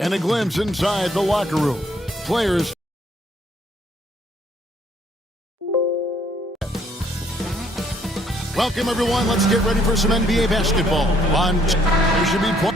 And a glimpse inside the locker room. Players. Welcome, everyone. Let's get ready for some NBA basketball. There should be plenty.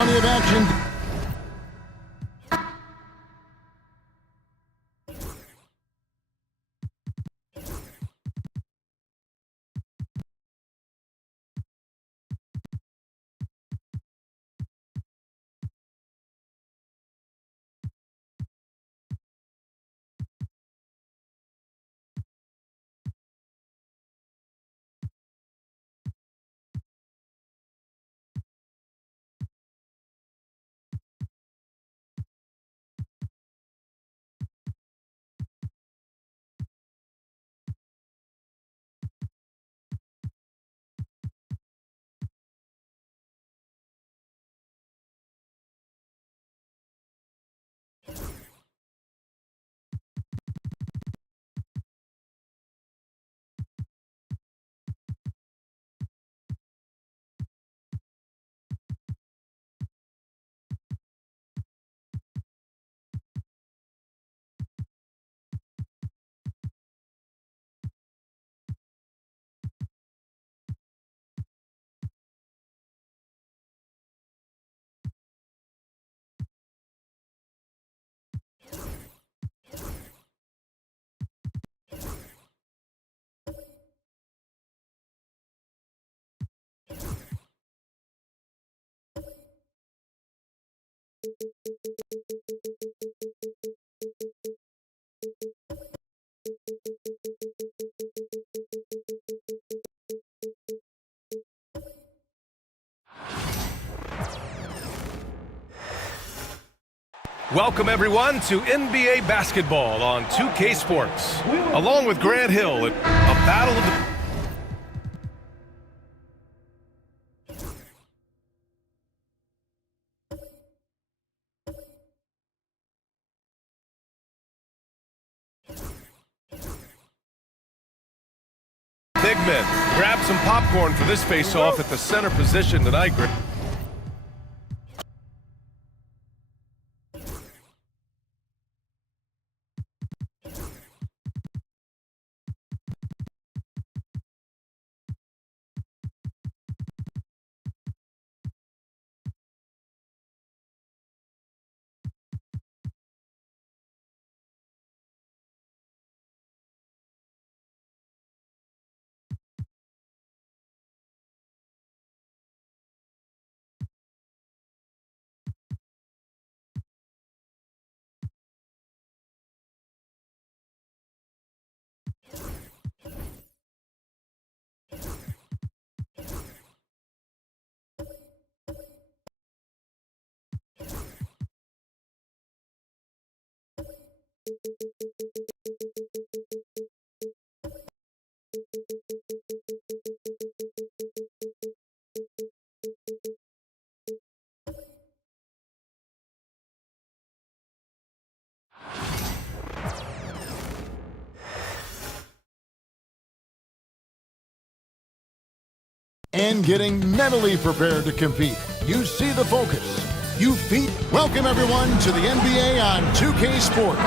Of action. Welcome, everyone, to NBA basketball on 2K Sports. Along with Grant Hill, a battle of the... Big men, grab some popcorn for this face-off at the center position tonight. And getting mentally prepared to compete. You see the focus. You feet. Welcome everyone to the NBA on 2K Sport.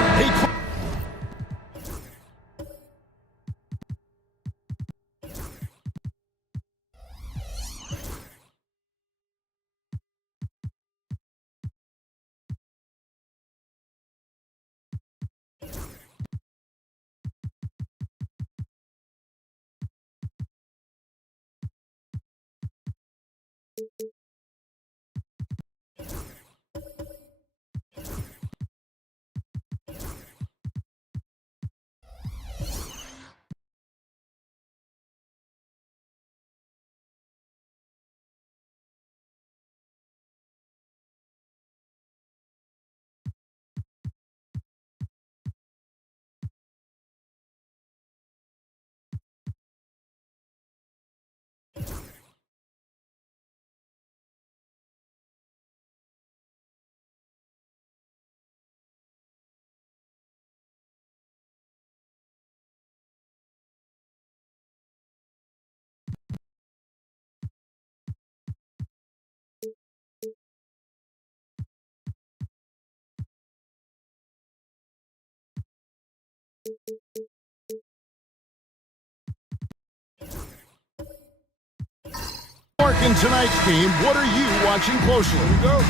In tonight's game, what are you watching closely?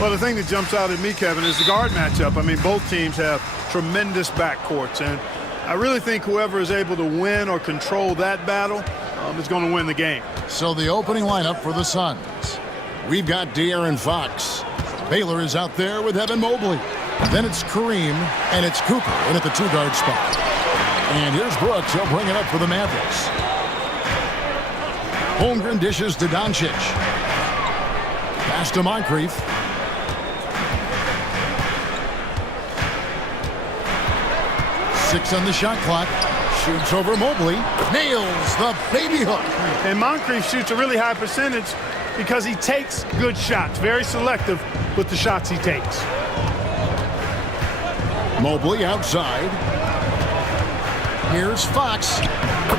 Well, the thing that jumps out at me, Kevin, is the guard matchup. I mean, both teams have tremendous backcourts, and I really think whoever is able to win or control that battle is going to win the game. So the opening lineup for the Suns. We've got De'Aaron Fox. Baylor is out there with Evan Mobley. Then it's Kareem, and it's Cooper in at the two-guard spot. And here's Brooks. He'll bring it up for the Mavericks. Holmgren dishes to Doncic. Pass to Moncrief. Six on the shot clock. Shoots over Mobley. Nails the baby hook. And Moncrief shoots a really high percentage because he takes good shots. Very selective with the shots he takes. Mobley outside. Here's Fox.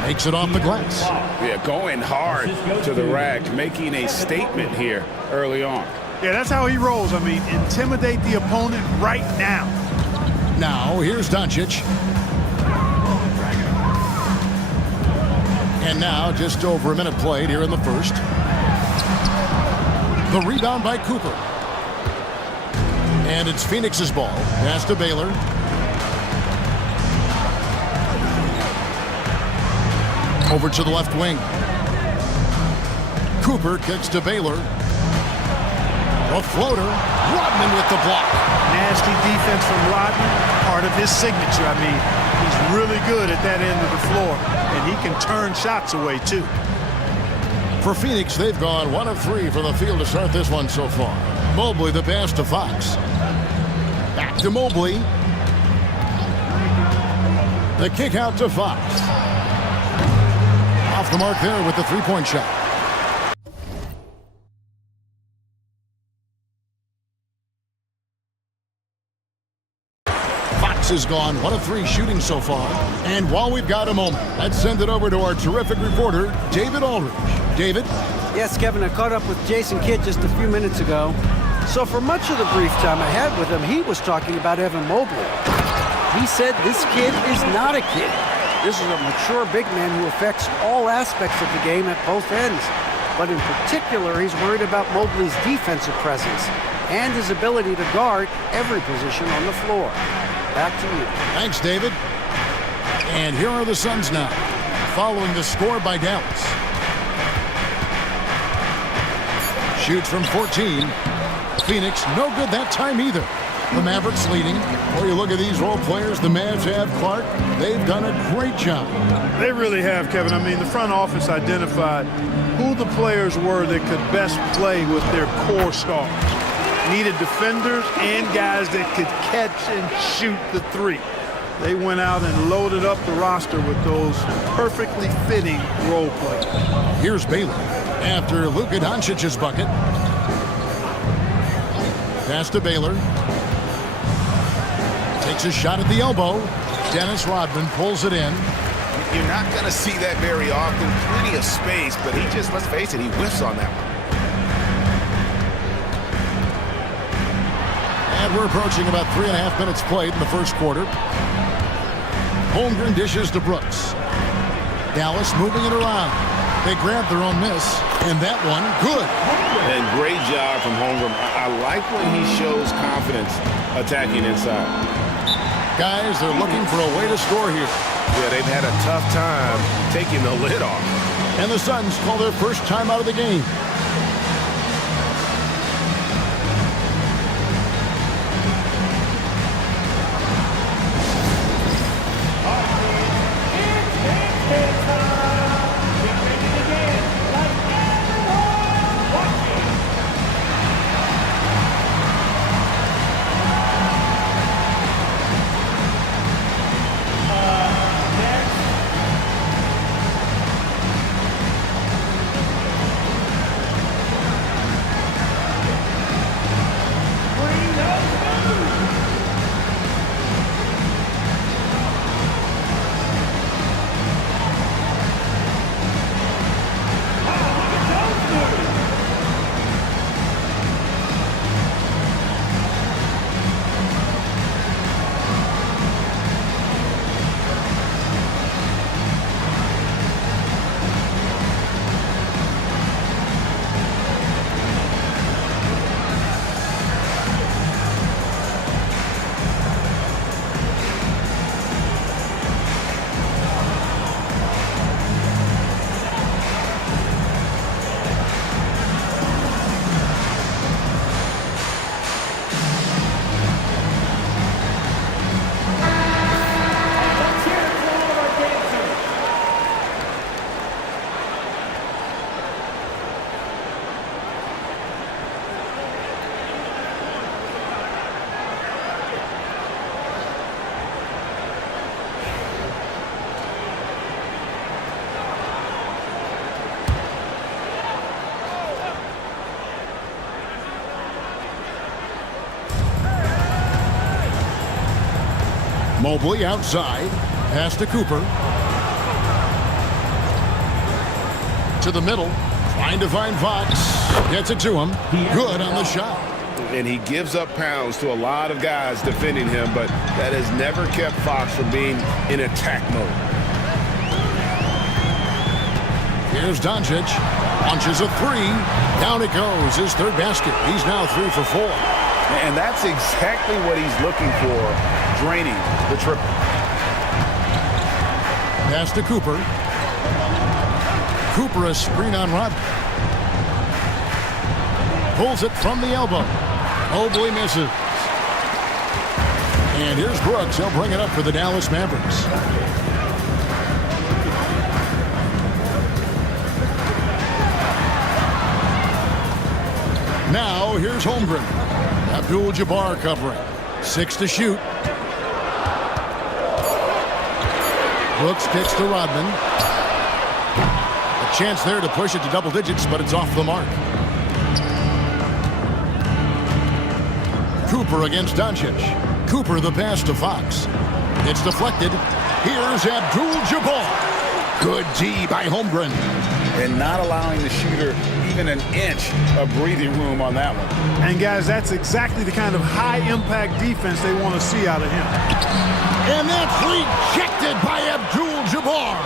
Makes it off the glass. Yeah, going hard to the rack, making a statement here early on. Yeah, that's how he rolls. I mean, intimidate the opponent right now. Now, here's Doncic. And now, just over a minute played here in the first. The rebound by Cooper. And it's Phoenix's ball. Pass to Baylor. Over to the left wing. Cooper kicks to Baylor. A floater. Rodman with the block. Nasty defense from Rodman. Part of his signature. I mean, he's really good at that end of the floor. And he can turn shots away, too. For Phoenix, they've gone 1 of 3 from the field to start this one so far. Mobley the pass to Fox. Back to Mobley. The kick out to Fox. Off the mark there with the three-point shot. Fox has gone 1 of 3 shooting so far. And while we've got a moment, let's send it over to our terrific reporter, David Aldridge. David? Yes, Kevin, I caught up with Jason Kidd just a few minutes ago. So for much of the brief time I had with him, he was talking about Evan Mobley. He said this kid is not a kid. This is a mature big man who affects all aspects of the game at both ends. But in particular, he's worried about Mobley's defensive presence and his ability to guard every position on the floor. Back to you. Thanks, David. And here are the Suns now, following the score by Dallas. Shoots from 14. Phoenix, no good that time either. The Mavericks leading. Or you look at these role players the Mavs have, Clark. They've done a great job. They really have, Kevin. I mean, the front office identified who the players were that could best play with their core stars. Needed defenders and guys that could catch and shoot the three. They went out and loaded up the roster with those perfectly fitting role players. Here's Baylor after Luka Doncic's bucket. Pass to Baylor. Takes a shot at the elbow. Dennis Rodman pulls it in. You're not going to see that very often. Plenty of space, but he just, let's face it, he whiffs on that one. And we're approaching about 3.5 minutes played in the first quarter. Holmgren dishes to Brooks. Dallas moving it around. They grab their own miss, and that one, good. And great job from Holmgren. I like when he shows confidence attacking inside. Guys, they're looking for a way to score here. Yeah, they've had a tough time taking the lid off. And the Suns call their first time out of the game. Mobley outside. Pass to Cooper. To the middle. Trying to find Fox. Gets it to him. Good on the shot. And he gives up pounds to a lot of guys defending him, but that has never kept Fox from being in attack mode. Here's Doncic. Launches a three. Down it goes. His third basket. He's now 3 for 4. And that's exactly what he's looking for, draining the triple. Pass to Cooper. Cooper a screen on Rodman. Pulls it from the elbow. Mobley misses. And here's Brooks. He'll bring it up for the Dallas Mavericks. Now here's Holmgren. Abdul-Jabbar covering. 6 to shoot. Brooks kicks to Rodman. A chance there to push it to double digits, but it's off the mark. Cooper against Doncic. Cooper the pass to Fox. It's deflected. Here's Abdul-Jabbar. Good D by Holmgren. And not allowing the shooter even an inch of breathing room on that one. And guys, that's exactly the kind of high-impact defense they want to see out of him. And that's rejected by Abdul-Jabbar.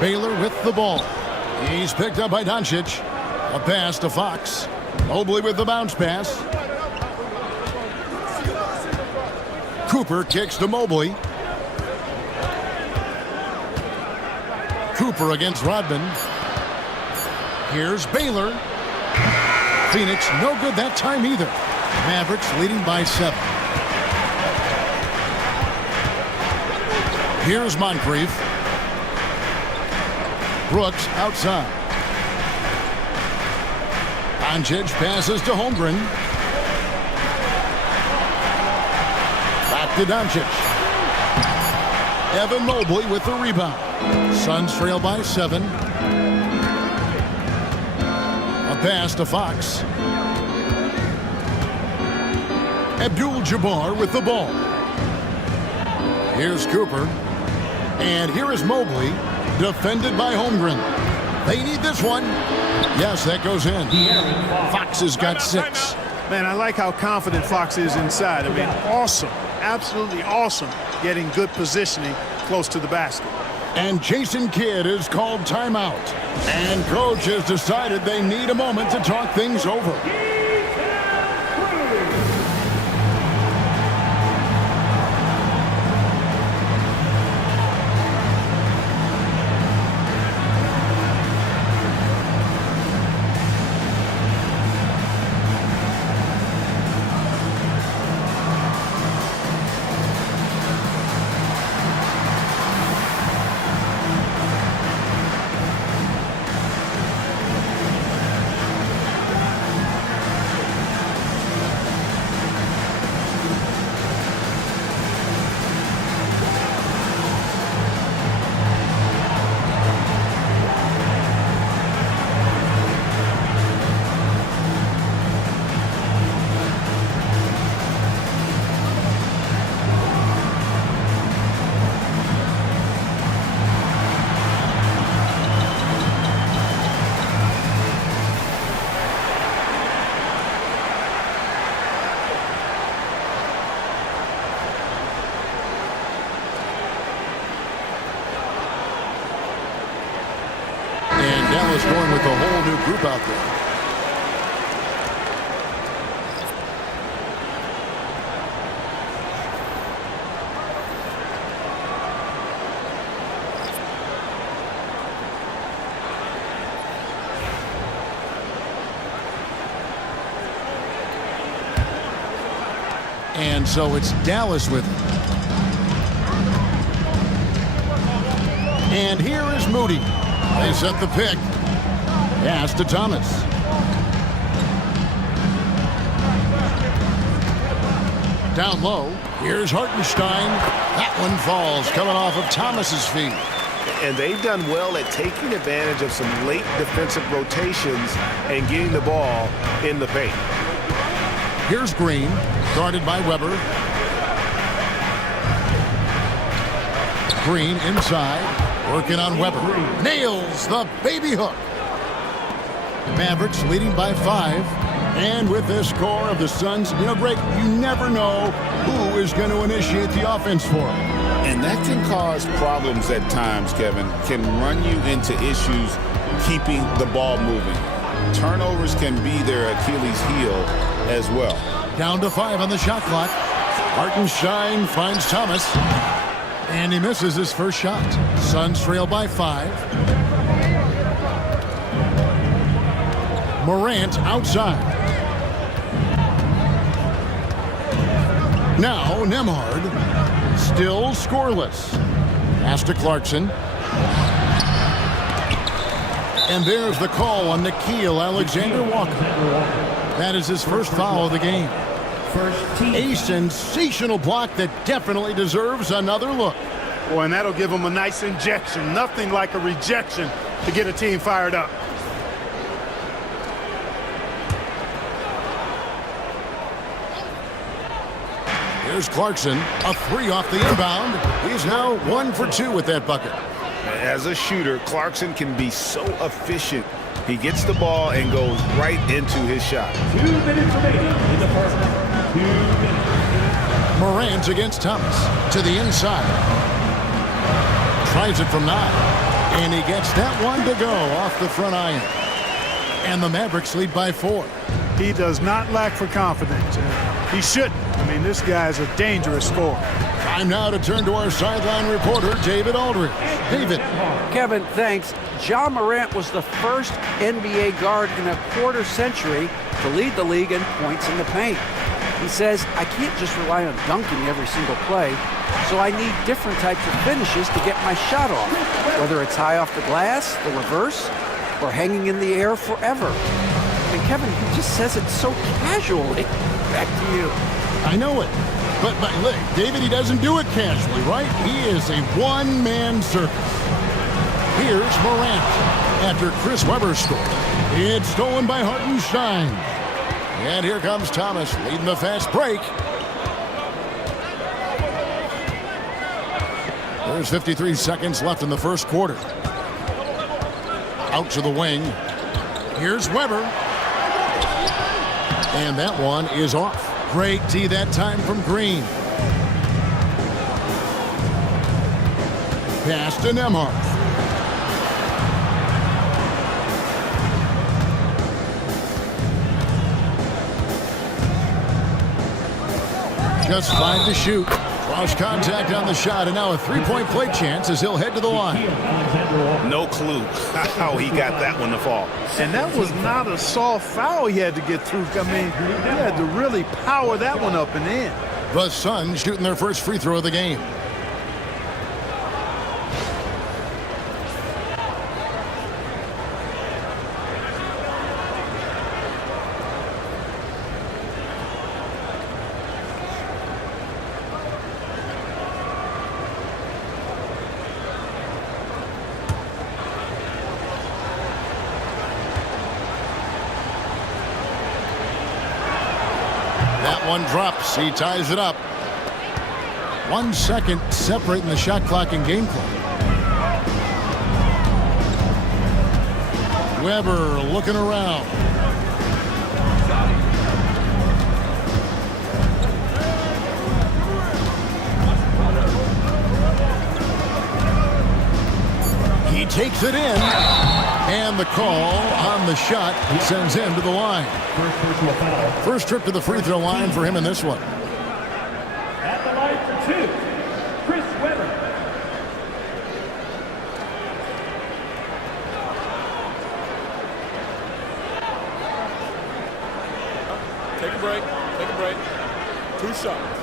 Baylor with the ball. He's picked up by Doncic. A pass to Fox. Mobley with the bounce pass. Cooper kicks to Mobley. Cooper against Rodman. Here's Baylor. Phoenix no good that time either. Mavericks leading by 7. Here's Moncrief. Brooks outside. Doncic passes to Holmgren. Back to Doncic. Evan Mobley with the rebound. Suns trail by 7. A pass to Fox. Abdul-Jabbar with the ball. Here's Cooper. And here is Mobley, defended by Holmgren. They need this one. Yes, that goes in. Fox has got 6. Man, I like how confident Fox is inside. I mean, awesome, absolutely awesome getting good positioning close to the basket. And Jason Kidd is called timeout. And coach has decided they need a moment to talk things over. Dallas going with a whole new group out there. And so it's Dallas with it. And here is Moody. They set the pick. Pass to Thomas. Down low. Here's Hartenstein. That one falls, coming off of Thomas's feet. And they've done well at taking advantage of some late defensive rotations and getting the ball in the paint. Here's Green, guarded by Weber. Green inside, working on Weber. Nails the baby hook. Mavericks leading by 5. And with this score of the Suns, you know, Greg, you never know who is going to initiate the offense for them. And that can cause problems at times, Kevin. Can run you into issues keeping the ball moving. Turnovers can be their Achilles heel as well. Down to 5 on the shot clock. Hartenstein finds Thomas. And he misses his first shot. Suns trail by 5. Morant outside. Now Nembhard. Still scoreless. Pass to Clarkson. And there's the call on Nickeil Alexander-Walker. That is his first foul of the game. A sensational block that definitely deserves another look. Boy, and that'll give them a nice injection. Nothing like a rejection to get a team fired up. Here's Clarkson, a 3 off the inbound. He's now 1 for 2 with that bucket. As a shooter, Clarkson can be so efficient. He gets the ball and goes right into his shot. 2 minutes remaining in the first. 2 minutes. Morant against Thomas to the inside. Tries it from 9. And he gets that one to go off the front iron. And the Mavericks lead by 4. He does not lack for confidence. He shouldn't. I mean, this guy's a dangerous scorer. Time now to turn to our sideline reporter, David Aldridge. David. Kevin, thanks. Ja Morant was the first NBA guard in a quarter century to lead the league in points in the paint. He says, I can't just rely on dunking every single play, so I need different types of finishes to get my shot off, whether it's high off the glass, the reverse, or hanging in the air forever. And Kevin, he just says it so casually. Back to you. I know it. But look, David, he doesn't do it casually, right? He is a one-man circus. Here's Morant. After Chris Webber scored, it's stolen by Hartenstein. And here comes Thomas leading the fast break. There's 53 seconds left in the first quarter. Out to the wing. Here's Webber. And that one is off. Great D that time from Green. Pass to Nembhard. Just 5 to shoot. Cross contact on the shot, and now a three-point play chance as he'll head to the line. No clue how he got that one to fall. And that was not a soft foul he had to get through. I mean, he had to really power that one up and in. The Suns shooting their first free throw of the game. That one drops. He ties it up. 1 second separating the shot clock and game clock. Webber looking around. He takes it in. And the call on the shot sends him to the line. First trip to the free throw line for him in this one. At the line for 2, Chris Webber. Take a break. Take a break. 2 shots.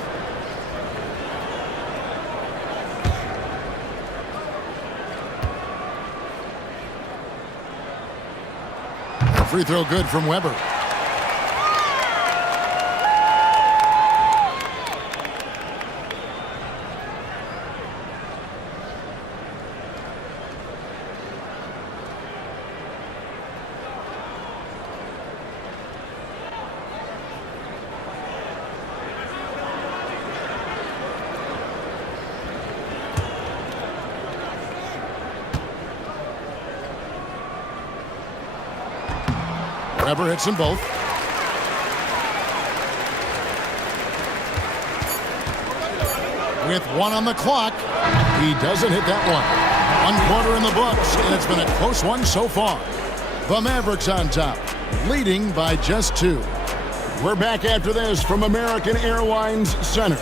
Free throw good from Webber. Webber hits them both. With 1 on the clock, he doesn't hit that one. 1 quarter in the books, and it's been a close one so far. The Mavericks on top, leading by just 2. We're back after this from American Airlines Center.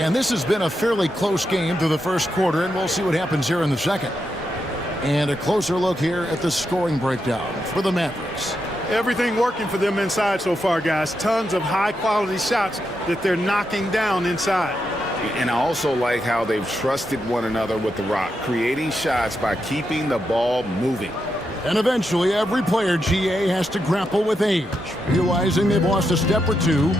And this has been a fairly close game through the first quarter, and we'll see what happens here in the second. And a closer look here at the scoring breakdown for the Mavericks. Everything working for them inside so far, guys. Tons of high-quality shots that they're knocking down inside. And I also like how they've trusted one another with the rock, creating shots by keeping the ball moving. And eventually, every player, GA, has to grapple with age, realizing they've lost a step or 2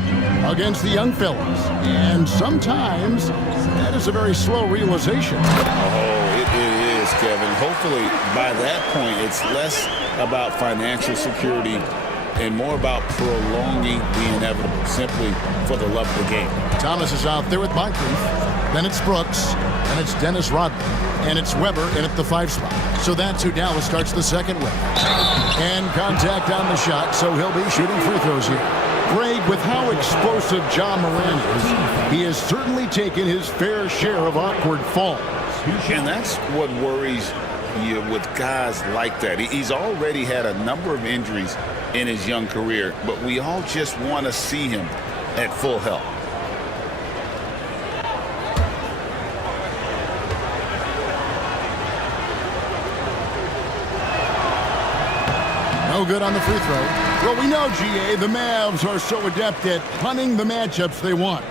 against the young fellas. And sometimes that is a very slow realization. Oh, it is, Kevin. Hopefully, by that point, it's less about financial security and more about prolonging the inevitable, simply for the love of the game. Thomas is out there with Moncrief. Then it's Brooks. Then it's Dennis Rodman. And it's Webber in at the 5 spot. So that's who Dallas starts the second with. And contact on the shot, so he'll be shooting free throws here. Greg, with how explosive John Moran is, he has certainly taken his fair share of awkward falls. And that's what worries you with guys like that. He's already had a number of injuries in his young career, but we all just want to see him at full health. No good on the free throw. Well, we know, GA, the Mavs are so adept at punting the matchups they want.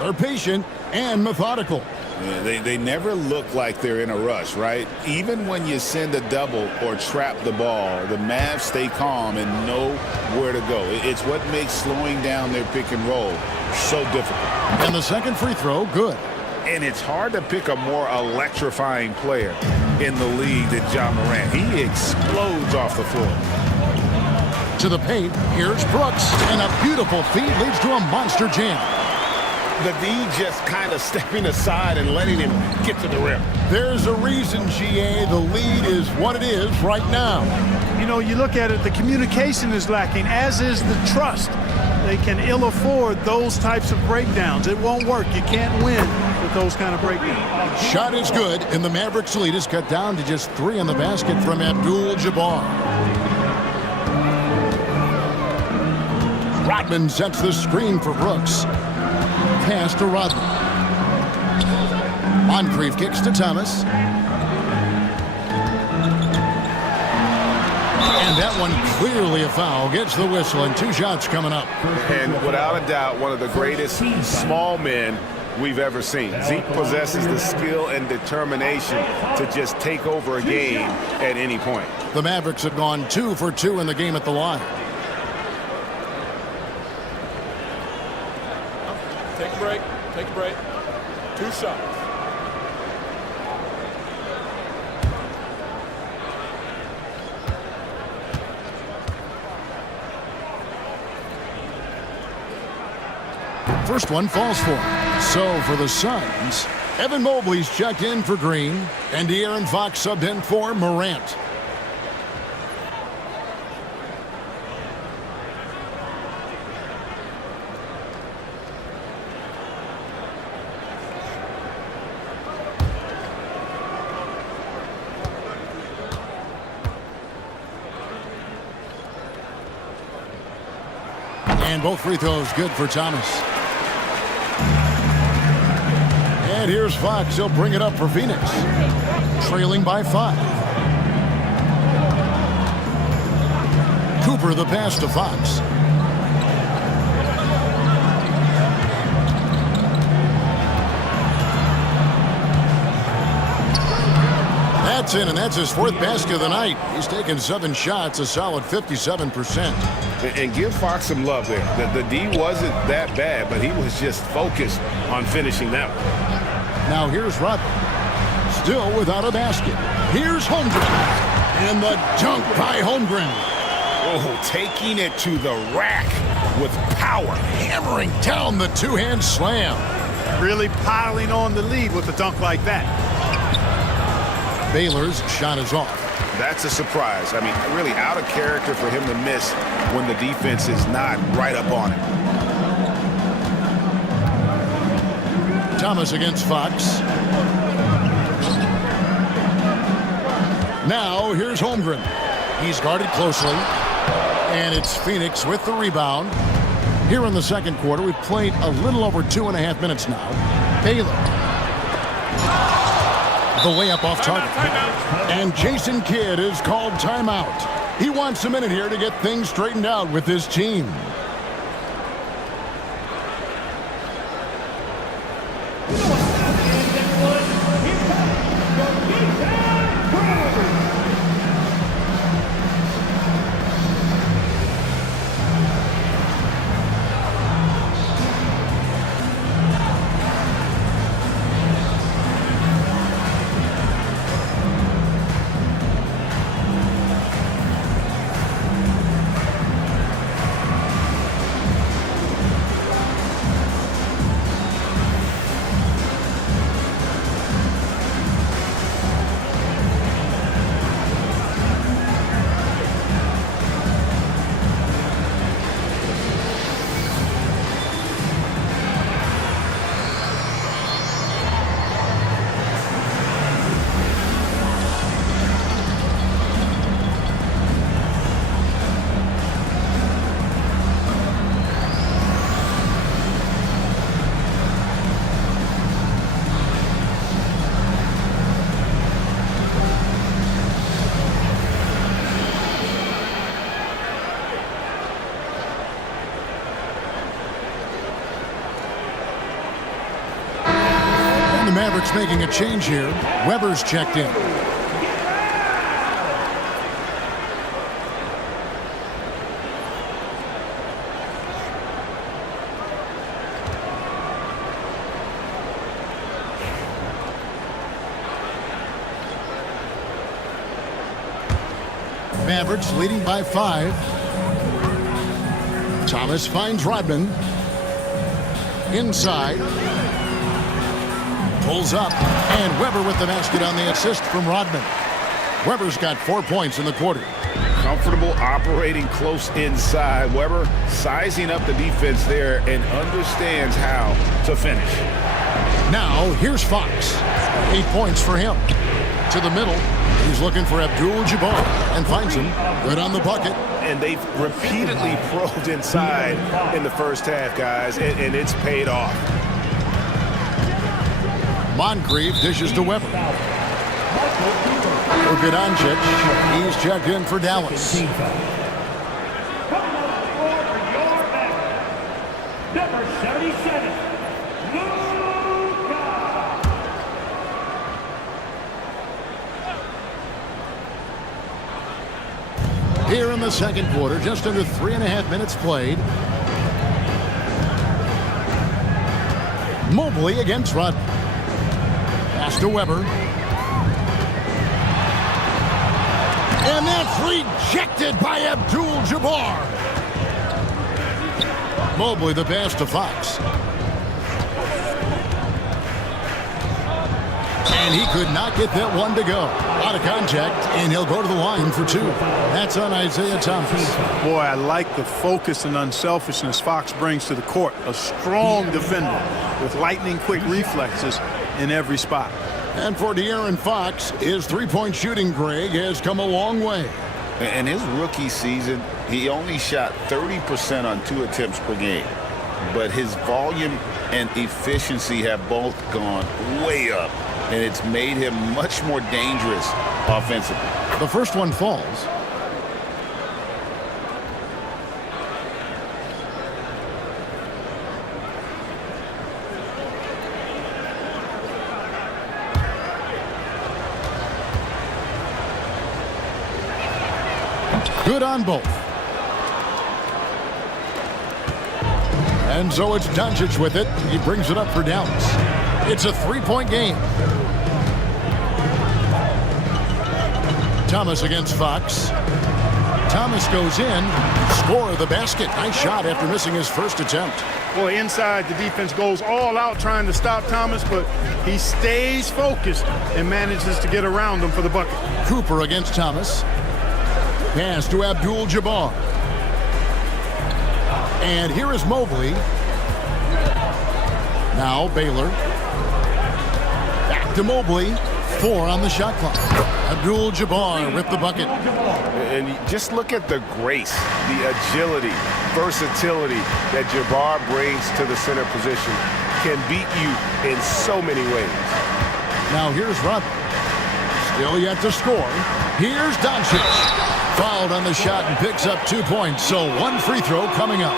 They're patient and methodical. Yeah, they never look like they're in a rush, right? Even when you send a double or trap the ball, the Mavs stay calm and know where to go. It's what makes slowing down their pick and roll so difficult. And the second free throw, good. And it's hard to pick a more electrifying player in the league than Ja Morant. He explodes off the floor. To the paint, here's Brooks, and a beautiful feed leads to a monster jam. The D just kind of stepping aside and letting him get to the rim. There's a reason, GA, the lead is what it is right now. You know, you look at it, the communication is lacking, as is the trust. They can ill afford those types of breakdowns. It won't work. You can't win with those kind of breakdowns. Shot is good, and the Mavericks lead is cut down to just 3 on the basket from Abdul-Jabbar. Rodman sets the screen for Brooks. Pass to Rodman. Moncrief kicks to Thomas. And that one clearly a foul. Gets the whistle, and 2 shots coming up. And without a doubt, one of the greatest small men we've ever seen. Zeke possesses the skill and determination to just take over a game at any point. The Mavericks have gone 2 for 2 in the game at the line. Take a break. Take a break. 2 shots. First one falls for him. So for the Suns, Evan Mobley's checked in for Green, and De'Aaron Fox subbed in for Morant. And both free throws good for Thomas. And here's Fox. He'll bring it up for Phoenix. Trailing by 5. Cooper the pass to Fox. That's in, and that's his 4th basket of the night. He's taken 7 shots, a solid 57%. And give Fox some love there. The D wasn't that bad, but he was just focused on finishing that one. Now here's Rodman. Still without a basket. Here's Holmgren. And the dunk by Holmgren. Oh, taking it to the rack with power. Hammering down the 2-hand slam. Really piling on the lead with a dunk like that. Baylor's shot is off. That's a surprise. I mean, really out of character for him to miss when the defense is not right up on him. Thomas against Fox. Now here's Holmgren. He's guarded closely. And it's Phoenix with the rebound. Here in the second quarter, we've played a little over 2.5 minutes now. Baylor. The layup off target. And Jason Kidd is called timeout. He wants a minute here to get things straightened out with his team. And the Mavericks making a change here. Weber's checked in. Mavericks leading by 5. Thomas finds Rodman. Inside. Pulls up. And Weber with the basket on the assist from Rodman. Weber's got 4 points in the quarter. Comfortable operating close inside. Weber sizing up the defense there and understands how to finish. Now, here's Fox. 8 points for him. To the middle. He's looking for Abdul-Jabbar and finds him. Good on the bucket. And they've repeatedly probed inside in the first half, guys, and it's paid off. Moncrief dishes to Weber. Luka Doncic. He's checked in for Dallas. Number 77. Here in the second quarter, just under 3.5 minutes played. Mobley against Rodman. Pass to Weber. And that's rejected by Abdul-Jabbar. Mobley the pass to Fox. And he could not get that one to go. Out of contact, and he'll go to the line for 2. That's on Isaiah Thomas. Boy, I like the focus and unselfishness Fox brings to the court. A strong defender with lightning-quick reflexes in every spot. And for De'Aaron Fox, his three-point shooting, Greg, has come a long way. In his rookie season, he only shot 30% on 2 attempts per game. But his volume and efficiency have both gone way up. And it's made him much more dangerous offensively. The first one falls. Good on both. And so it's Doncic with it. He brings it up for Dallas. It's a 3-point game. Thomas against Fox. Thomas goes in. Score the basket. Nice shot after missing his first attempt. Boy, inside the defense goes all out trying to stop Thomas, but he stays focused and manages to get around him for the bucket. Cooper against Thomas. Pass to Abdul-Jabbar. And here is Mobley. Now Baylor. Back to Mobley. 4 on the shot clock. Abdul-Jabbar with the bucket. And just look at the grace, the agility, versatility that Jabbar brings to the center position. Can beat you in so many ways. Now here's Rodman. Still yet to score. Here's Doncic. Fouled on the shot and picks up 2 points. So 1 free throw coming up.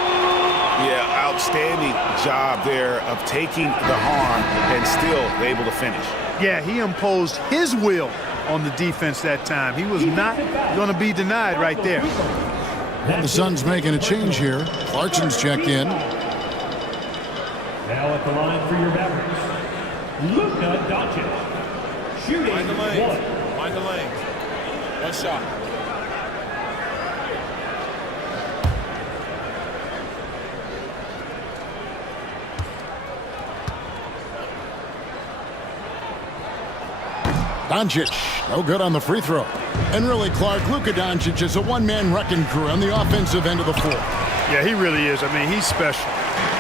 Yeah, outstanding job there of taking the harm and still able to finish. Yeah, he imposed his will on the defense that time. He was not going to be denied right there. And the Suns making a change here. Clarkson's checked in. Now at the line for your Mavericks, Luka Doncic. Shooting Mind the lanes. Mind the lanes. 1 shot. Doncic, no good on the free throw. And really, Clark, Luka Doncic is a one-man wrecking crew on the offensive end of the floor. Yeah, he really is. I mean, he's special.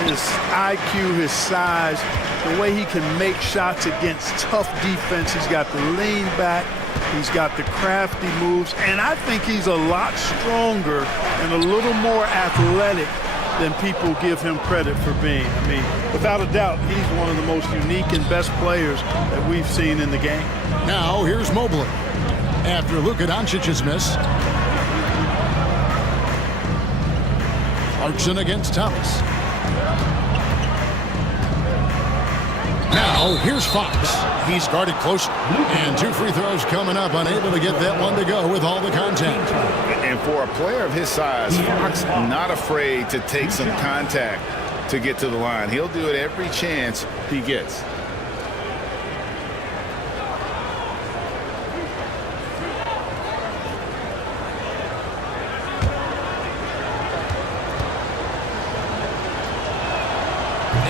His IQ, his size, the way he can make shots against tough defense. He's got the lean back. He's got the crafty moves. And I think he's a lot stronger and a little more athletic than people give him credit for being. I mean, without a doubt, he's one of the most unique and best players that we've seen in the game. Now, here's Mobley. After Luka Doncic's miss. Clarkson against Thomas. Now, here's Fox. He's guarded closer. And 2 free throws coming up, unable to get that one to go with all the contact. And for a player of his size, Fox not afraid to take some contact to get to the line. He'll do it every chance he gets.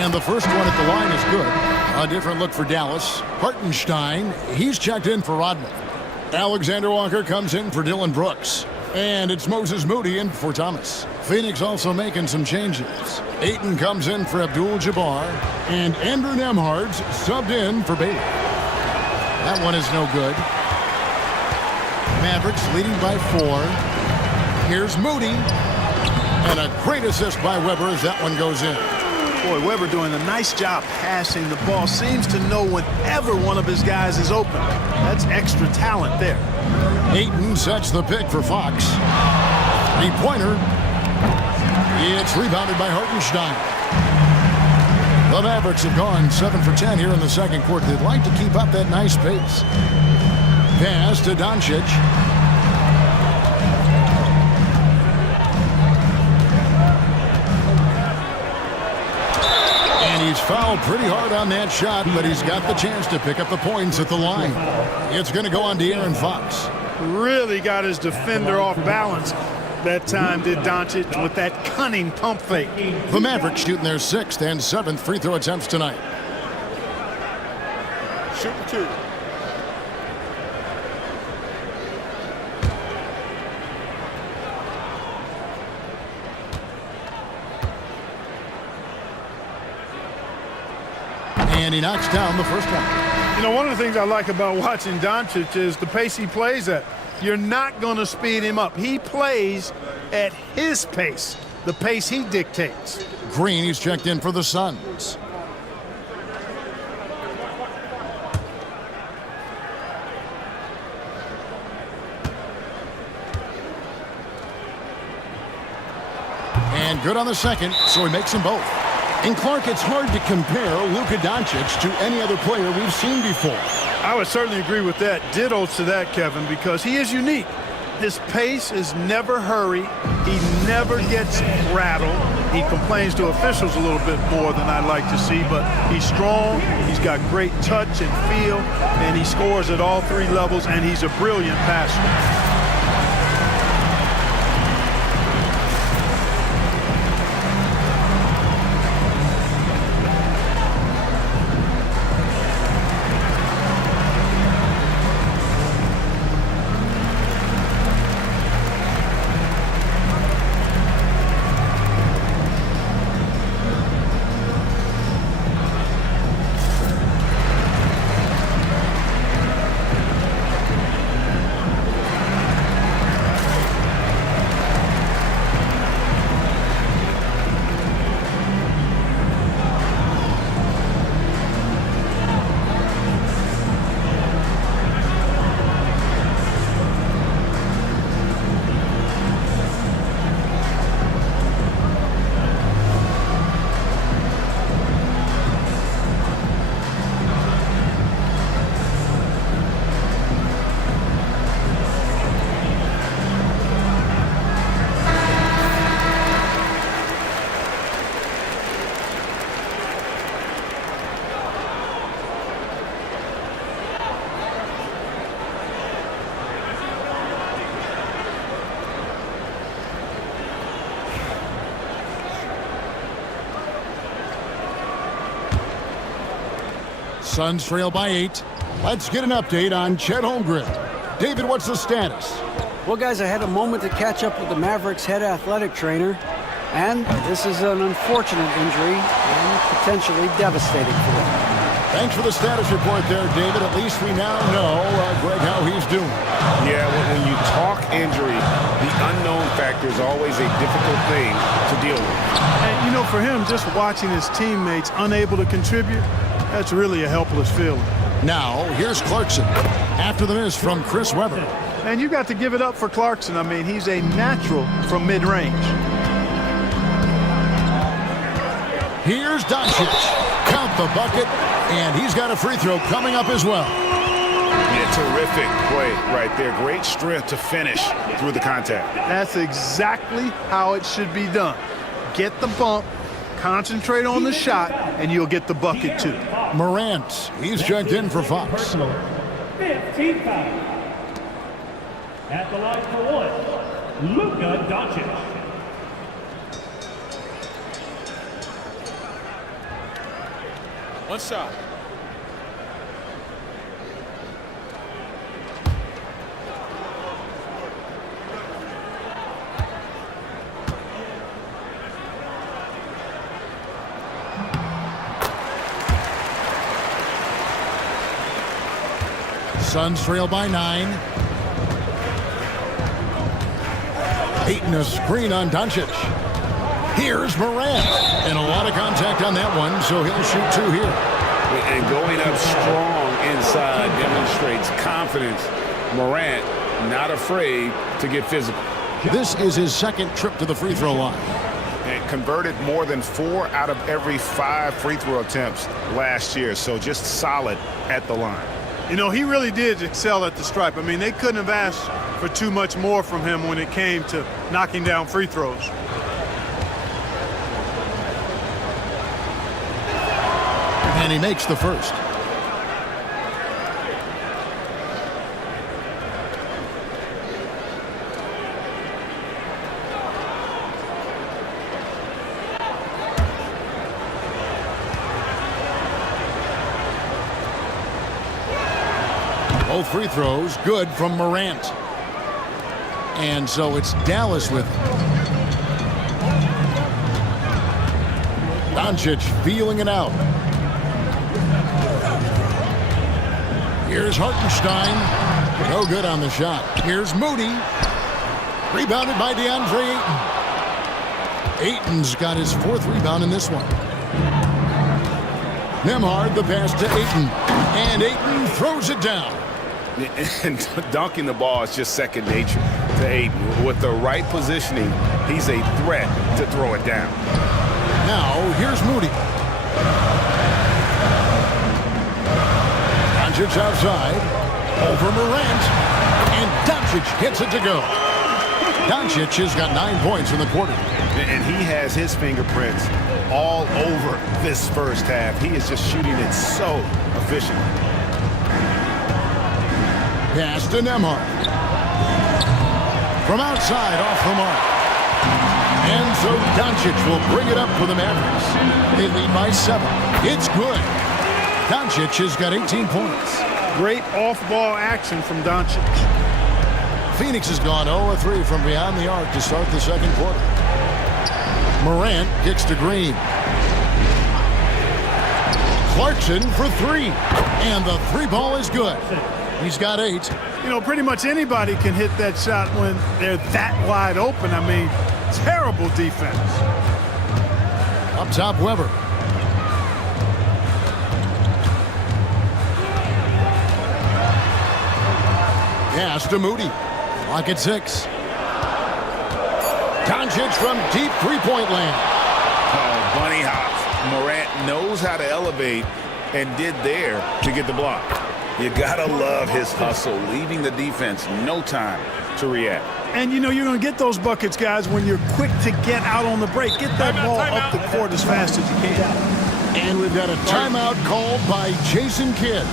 And the first one at the line is good. A different look for Dallas. Hartenstein, he's checked in for Rodman. Alexander Walker comes in for Dylan Brooks. And it's Moses Moody in for Thomas. Phoenix also making some changes. Ayton comes in for Abdul-Jabbar. And Andrew Nembhard's subbed in for Baylor. That one is no good. Mavericks leading by 4. Here's Moody. And a great assist by Weber as that one goes in. Boy, Weber doing a nice job passing the ball. Seems to know whenever one of his guys is open. That's extra talent there. Ayton sets the pick for Fox. 3-pointer. It's rebounded by Hartenstein. The Mavericks have gone 7 for 10 here in the second quarter. They'd like to keep up that nice pace. Pass to Doncic. He's fouled pretty hard on that shot, but he's got the chance to pick up the points at the line. It's going to go on De'Aaron Fox. Really got his defender off balance that time, did Doncic, with that cunning pump fake. The Mavericks shooting their 6th and 7th free throw attempts tonight. Shooting 2. And he knocks down the first one. You know, one of the things I like about watching Doncic is the pace he plays at. You're not going to speed him up. He plays at his pace, the pace he dictates. Green, he's checked in for the Suns. And good on the second, so he makes them both. And Clark, it's hard to compare Luka Doncic to any other player we've seen before. I would certainly agree with that. Ditto to that, Kevin, because he is unique. His pace is never hurry. He never gets rattled. He complains to officials a little bit more than I'd like to see, but he's strong. He's got great touch and feel, and he scores at all 3 levels, and he's a brilliant passer. Suns trail by 8. Let's get an update on Chet Holmgren. David, what's the status? Well, guys, I had a moment to catch up with the Mavericks head athletic trainer, and this is an unfortunate injury and potentially devastating for them. Thanks for the status report there, David. At least we now know, Greg, how he's doing. Yeah, when you talk injury, the unknown factor is always a difficult thing to deal with. And, you know, for him, just watching his teammates unable to contribute, that's really a helpless feeling. Now, here's Clarkson after the miss from Chris Webber. And you got to give it up for Clarkson. I mean, he's a natural from mid-range. Here's Doncic. Count the bucket, and he's got a free throw coming up as well. Yeah, terrific play right there. Great strength to finish through the contact. That's exactly how it should be done. Get the bump, concentrate on the shot, and you'll get the bucket too. Morant, he's checked in for Fox. Personal 15 foul. At the line for one, Luka Doncic. One shot. Suns trail by 9. Ayton a screen on Doncic. Here's Morant. And a lot of contact on that one, so he'll shoot 2 here. And going up strong inside demonstrates confidence. Morant not afraid to get physical. This is his second trip to the free throw line. And converted more than 4 out of every 5 free throw attempts last year, so just solid at the line. You know, he really did excel at the stripe. I mean, they couldn't have asked for too much more from him when it came to knocking down free throws. And he makes the first. Both free throws good from Morant. And so it's Dallas with him. Doncic feeling it out. Here's Hartenstein. No good on the shot. Here's Moody. Rebounded by DeAndre Ayton. Ayton's got his 4th rebound in this one. Nembhard the pass to Ayton. And Ayton throws it down. And dunking the ball is just second nature to Ayton. With the right positioning, he's a threat to throw it down. Now, here's Moody. Doncic outside. Over Morant. And Doncic hits it to go. Doncic has got 9 points in the quarter. And he has his fingerprints all over this first half. He is just shooting it so efficiently. Pass to Nembhard. From outside, off the mark. And so Doncic will bring it up for the Mavericks. They lead by 7. It's good. Doncic has got 18 points. Great off-ball action from Doncic. Phoenix has gone 0-3 from beyond the arc to start the second quarter. Morant kicks to Green. Clarkson for 3. And the 3 ball is good. He's got 8. You know, pretty much anybody can hit that shot when they're that wide open. I mean, terrible defense. Up top, Weber. Pass to Moody. Clock at 6. Doncic from deep three-point land. Oh, bunny hops. Morant knows how to elevate and did there to get the block. You gotta love his hustle, leaving the defense no time to react. And you know you're going to get those buckets, guys, when you're quick to get out on the break. Get that ball up the court as fast as you can. And we've got a timeout called by Jason Kidd.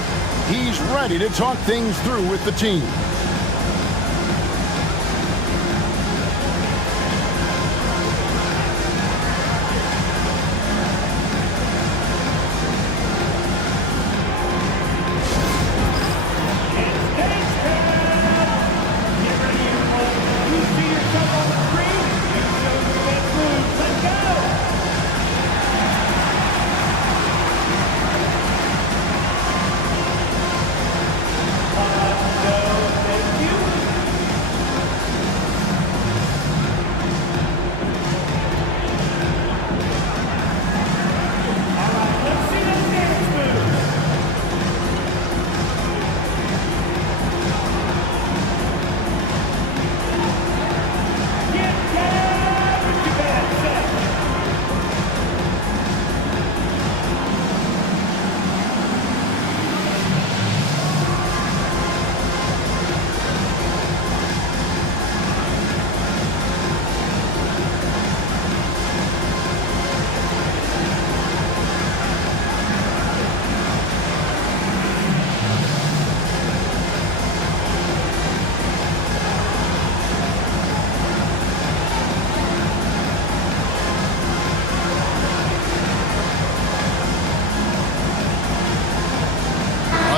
He's ready to talk things through with the team.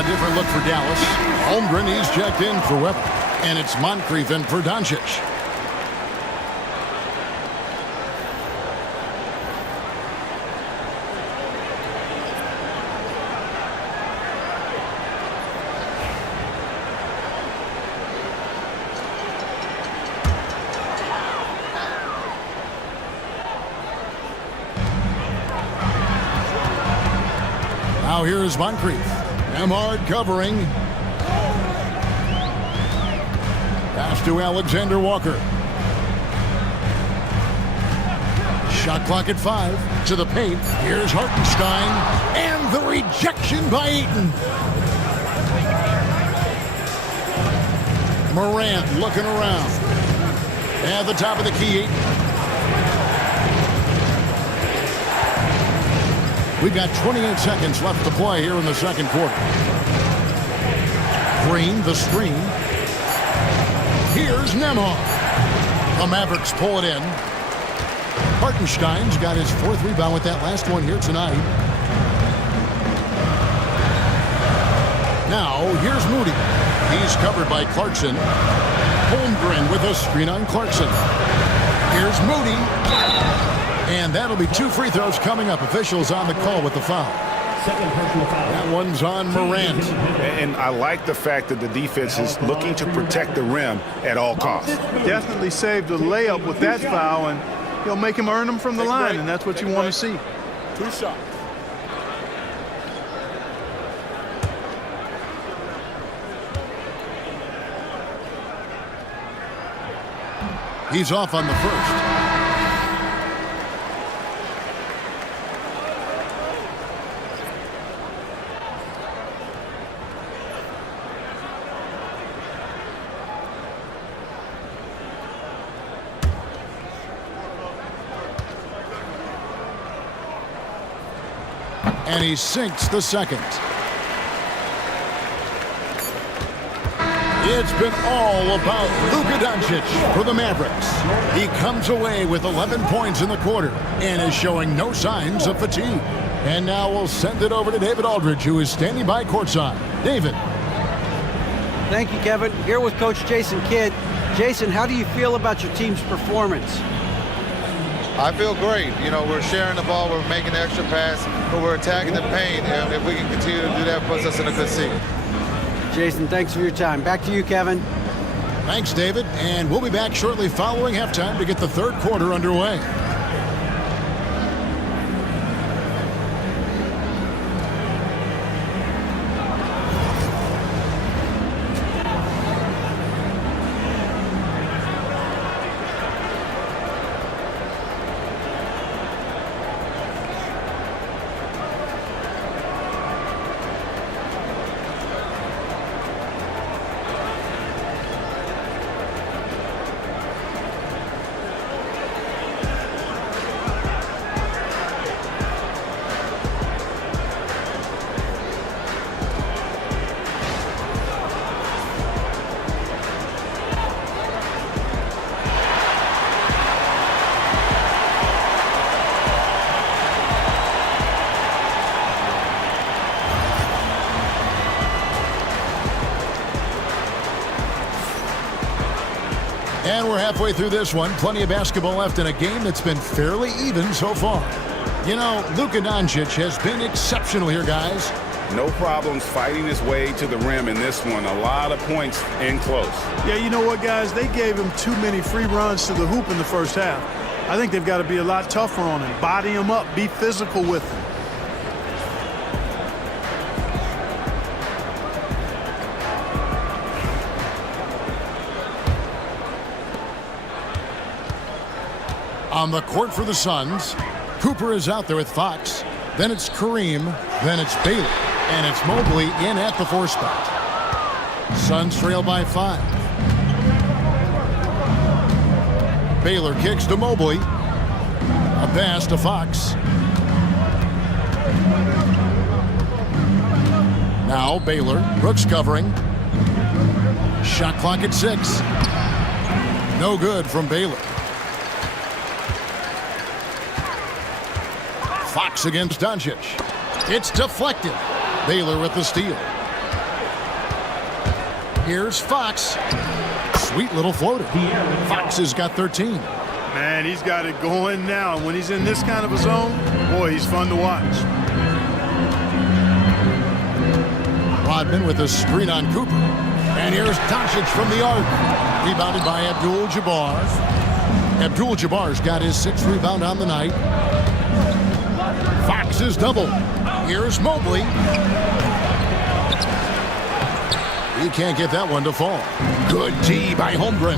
different look for Dallas. Holmgren, he's checked in for Weber. And it's Moncrief in for Doncic. Now here's Moncrief. Nembhard covering. Pass to Alexander Walker. Shot clock at 5. To the paint. Here's Hartenstein. And the rejection by Ayton. Morant looking around. At the top of the key, Ayton. We've got 28 seconds left to play here in the second quarter. Green, the screen. Here's Nembhard. The Mavericks pull it in. Hartenstein's got his 4th rebound with that last one here tonight. Now, here's Moody. He's covered by Clarkson. Holmgren with a screen on Clarkson. Here's Moody. And that'll be 2 free throws coming up. Officials on the call with the foul. Second personal foul. That one's on Morant. And I like the fact that the defense is looking to protect the rim at all costs. Definitely saved a layup with that foul, and he'll make him earn them from the line, and that's what you want to see. 2 shots. He's off on the first. And he sinks the second. It's been all about Luka Doncic for the Mavericks. He comes away with 11 points in the quarter and is showing no signs of fatigue. And now we'll send it over to David Aldridge, who is standing by courtside. David. Thank you, Kevin. Here with Coach Jason Kidd. Jason, how do you feel about your team's performance? I feel great. You know, we're sharing the ball, we're making the extra pass, but we're attacking the paint, and if we can continue to do that, puts us in a good seat. Jason, thanks for your time. Back to you, Kevin. Thanks, David. And we'll be back shortly following halftime to get the third quarter underway. And we're halfway through this one. Plenty of basketball left in a game that's been fairly even so far. You know, Luka Doncic has been exceptional here, guys. No problems fighting his way to the rim in this one. A lot of points in close. Yeah, you know what, guys? They gave him too many free runs to the hoop in the first half. I think they've got to be a lot tougher on him. Body him up. Be physical with him. On the court for the Suns, Cooper is out there with Fox. Then it's Kareem. Then it's Bailey. And it's Mobley in at the 4 spot. Suns trail by 5. Baylor kicks to Mobley. A pass to Fox. Now Baylor. Brooks covering. Shot clock at 6. No good from Baylor. Fox against Doncic. It's deflected. Baylor with the steal. Here's Fox. Sweet little floater. Fox has got 13. Man, he's got it going now. And when he's in this kind of a zone, boy, he's fun to watch. Rodman with a screen on Cooper. And here's Doncic from the arc. Rebounded by Abdul-Jabbar. Abdul-Jabbar's got his 6th rebound on the night. Fox is double. Here's Mobley. He can't get that one to fall. Good D by Holmgren.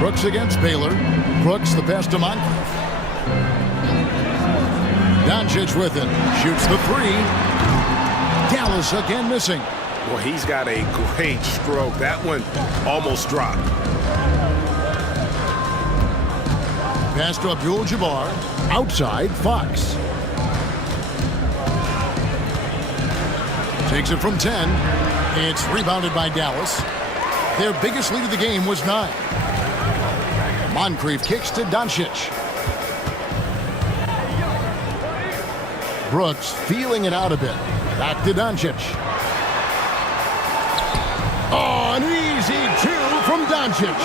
Brooks against Baylor. Brooks the pass to Moncrief. Doncic with it. Shoots the 3. Dallas again missing. Well, he's got a great stroke. That one almost dropped. Pass to Abdul-Jabbar. Outside, Fox. Takes it from 10. It's rebounded by Dallas. Their biggest lead of the game was 9. Moncrief kicks to Doncic. Brooks feeling it out a bit. Back to Doncic. Oh, an easy 2 from Doncic.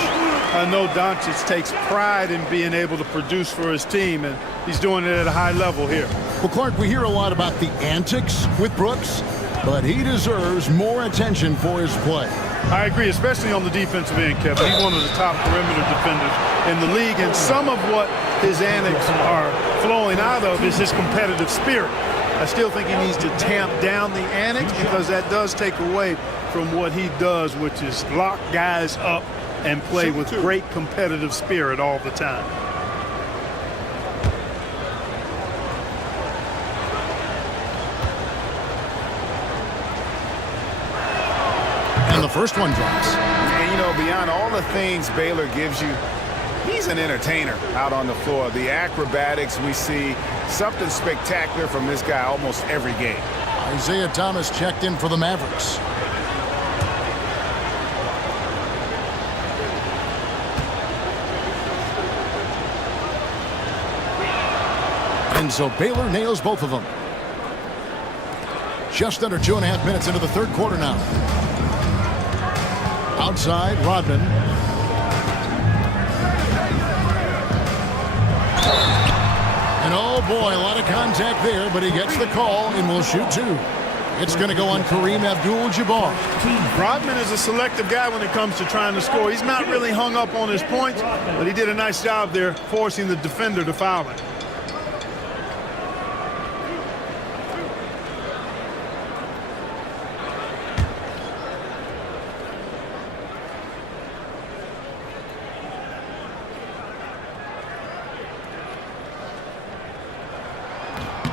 I know Doncic takes pride in being able to produce for his team, and he's doing it at a high level here. Well, Clark, we hear a lot about the antics with Brooks, but he deserves more attention for his play. I agree, especially on the defensive end, Kevin. He's one of the top perimeter defenders in the league, and some of what his antics are flowing out of is his competitive spirit. I still think he needs to tamp down the antics because that does take away from what he does, which is lock guys up and play with great competitive spirit all the time. And the first one drops. And, you know, beyond all the things Baylor gives you, he's an entertainer out on the floor. The acrobatics we see, something spectacular from this guy almost every game. Isaiah Thomas checked in for the Mavericks. And so Baylor nails both of them. Just under 2.5 minutes into the third quarter now. Outside, Rodman. And oh boy, a lot of contact there, but he gets the call and will shoot 2. It's going to go on Kareem Abdul-Jabbar. Rodman is a selective guy when it comes to trying to score. He's not really hung up on his points, but he did a nice job there forcing the defender to foul him.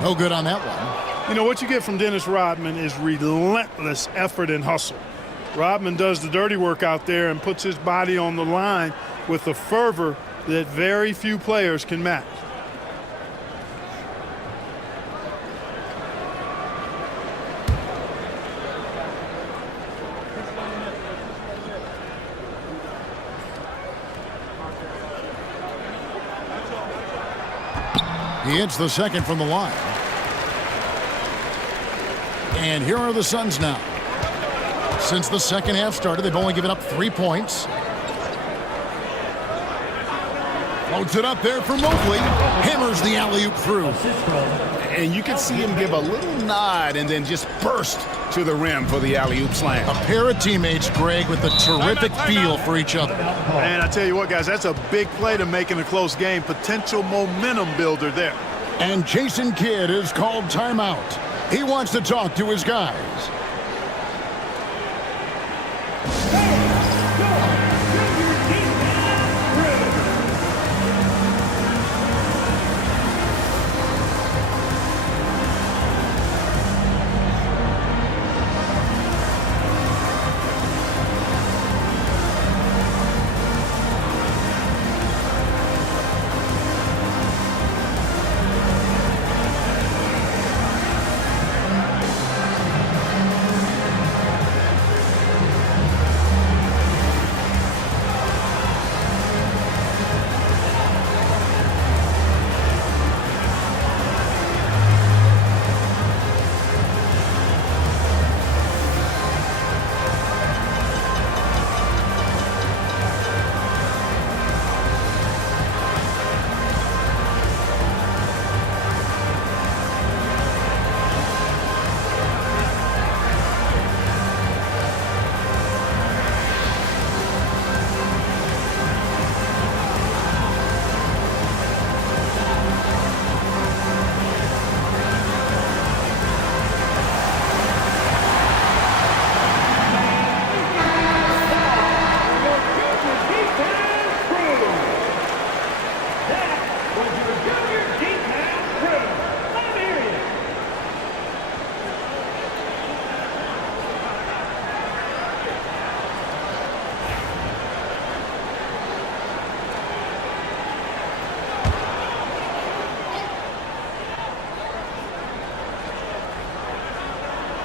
No good on that one. You know, what you get from Dennis Rodman is relentless effort and hustle. Rodman does the dirty work out there and puts his body on the line with a fervor that very few players can match. He hits the second from the line. And here are the Suns now. Since the second half started, they've only given up 3 points. Floats it up there for Mobley. Hammers the alley-oop through. And you can see him give a little nod and then just burst to the rim for the alley-oop slam. A pair of teammates, Greg, with a terrific feel for each other. And I tell you what, guys, that's a big play to make in a close game. Potential momentum builder there. And Jason Kidd is called timeout. He wants to talk to his guys.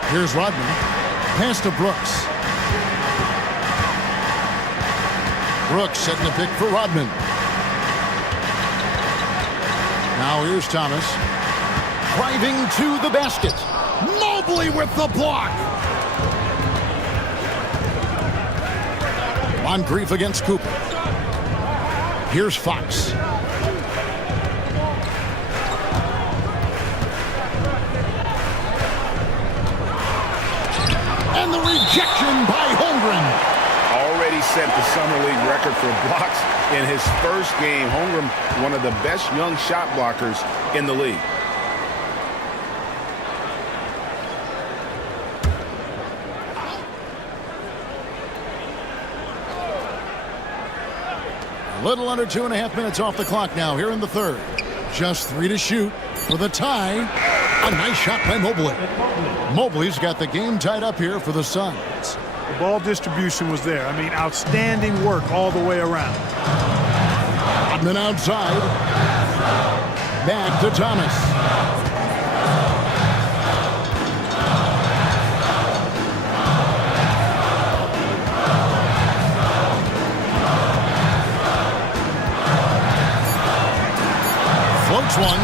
Here's Rodman. Pass to Brooks. Brooks setting the pick for Rodman. Now here's Thomas. Driving to the basket. Mobley with the block. Moncrief against Cooper. Here's Fox. And the rejection by Holmgren. Already set the Summer League record for blocks in his first game. Holmgren, one of the best young shot blockers in the league. A little under 2.5 minutes off the clock now here in the third. Just 3 to shoot for the tie. A nice shot by Mobley. Mobley's got the game tied up here for the Suns. The ball distribution was there. I mean, outstanding work all the way around. Rodman outside. Back to Thomas. Floats one,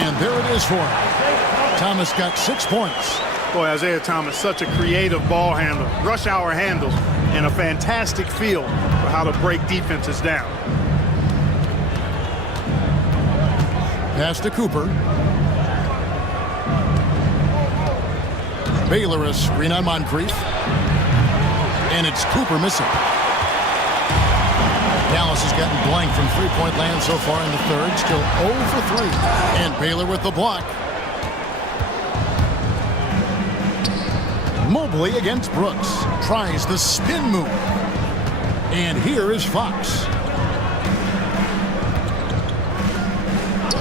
and there it is for him. Thomas got 6 points. Boy, Isaiah Thomas, such a creative ball handler. Rush hour handles and a fantastic feel for how to break defenses down. Pass to Cooper. Baylor a screen on Moncrief. And it's Cooper missing. Dallas has gotten blank from three-point land so far in the third. Still 0 for 3. And Baylor with the block. Mobley against Brooks. Tries the spin move. And here is Fox.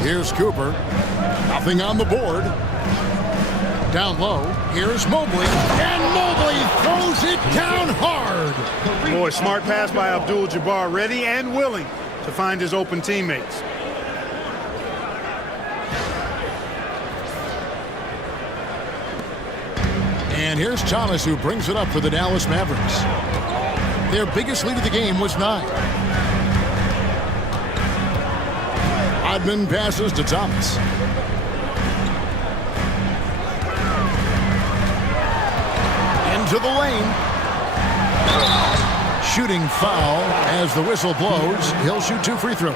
Here's Cooper. Nothing on the board. Down low. Here's Mobley. And Mobley throws it down hard. Boy, smart pass by Abdul-Jabbar. Ready and willing to find his open teammates. And here's Thomas, who brings it up for the Dallas Mavericks. Their biggest lead of the game was 9. Rodman passes to Thomas. Into the lane. Shooting foul as the whistle blows. He'll shoot 2 free throws.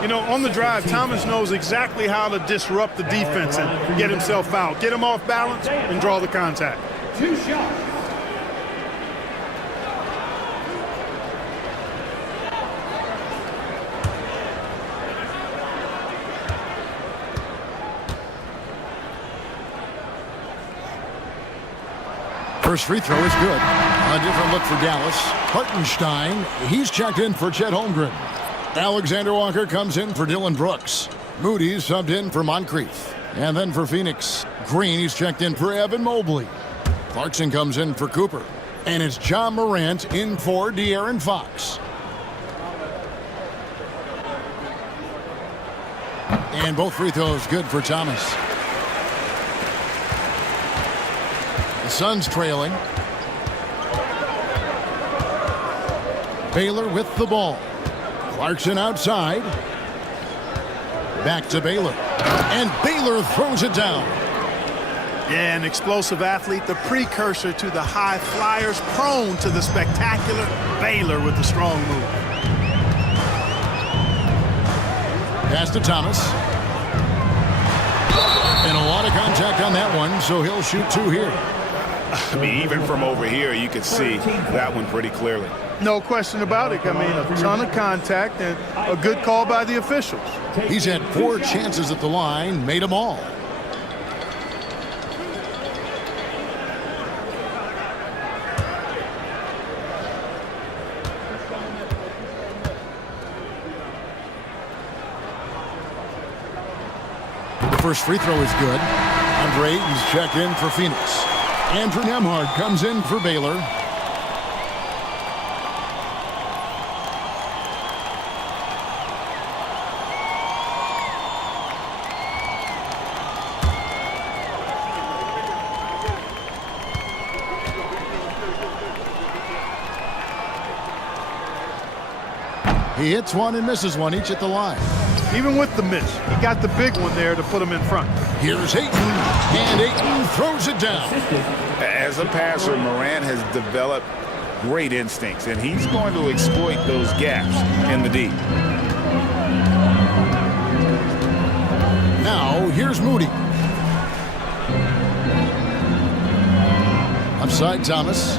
You know, on the drive, Thomas knows exactly how to disrupt the defense and get himself fouled. Get him off balance and draw the contact. 2 shots. First free throw is good. A different look for Dallas. Hartenstein, he's checked in for Chet Holmgren. Alexander Walker comes in for Dylan Brooks. Moody's subbed in for Moncrief. And then for Phoenix, Green, he's checked in for Evan Mobley. Clarkson comes in for Cooper. And it's John Morant in for De'Aaron Fox. And both free throws good for Thomas. The Suns trailing. Baylor with the ball. Clarkson outside. Back to Baylor. And Baylor throws it down. Yeah, an explosive athlete, the precursor to the high flyers, prone to the spectacular. Baylor with the strong move. Pass to Thomas. And a lot of contact on that one, so he'll shoot 2 here. I mean, even from over here, you can see that one pretty clearly. No question about it. I mean, a ton of contact and a good call by the officials. He's had 4 chances at the line, made them all. The first free throw is good. Andre Ayton's checked in for Phoenix. Andrew Nembhard comes in for Baylor. He hits one and misses one, each at the line. Even with the miss, he got the big one there to put him in front. Here's Ayton, and Ayton throws it down. As a passer, Morant has developed great instincts, and he's going to exploit those gaps in the D. Now, here's Moody. Upside Thomas.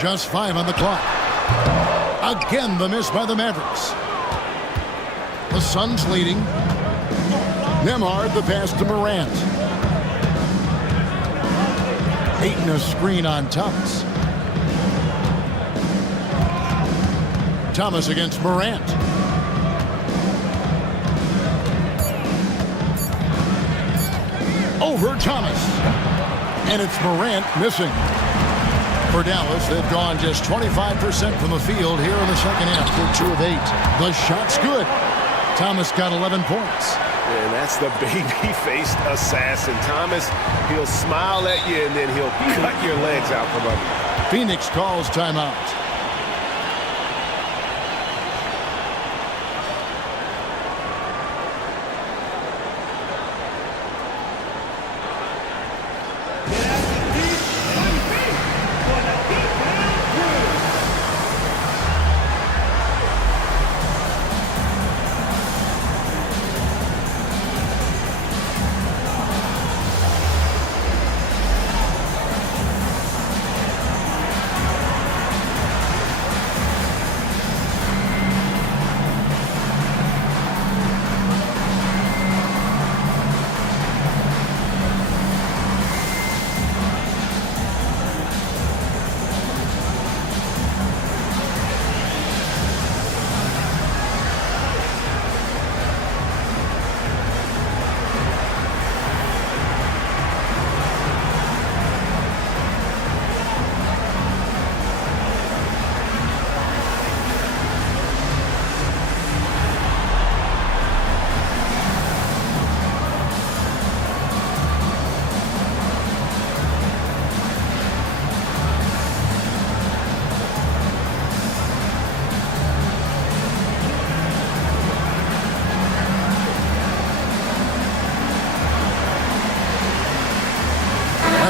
Just 5 on the clock. Again, the miss by the Mavericks. The Suns leading. Nembhard, the pass to Morant. Ayton, a screen on Thomas. Thomas against Morant. Over Thomas. And it's Morant missing. For Dallas, they've gone just 25% from the field here in the second half. They're 2 of 8. The shot's good. Thomas got 11 points. And that's the baby-faced assassin. Thomas, he'll smile at you, and then he'll cut your legs out from under you. Phoenix calls timeout.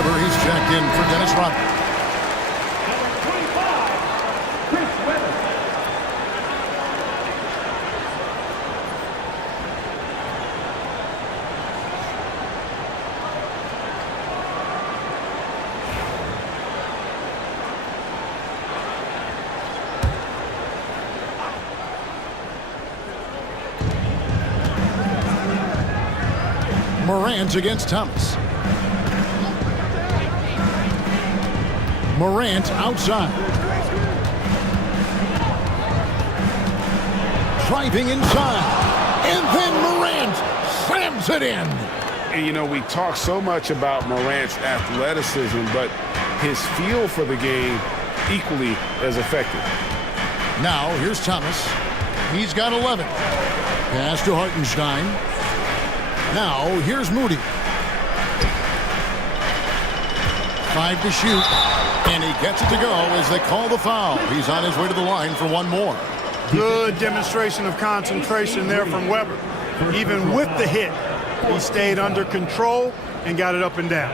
He's checked in for Dennis Rodman. Number 25, Chris Webber. Morant against Thomas. Morant outside. Driving inside. And then Morant slams it in. And, you know, we talk so much about Morant's athleticism, but his feel for the game equally as effective. Now, here's Thomas. He's got 11. Pass to Hartenstein. Now, here's Moody. 5 to shoot. And he gets it to go as they call the foul. He's on his way to the line for one more. Good demonstration of concentration there from Webber. Even with the hit, he stayed under control and got it up and down.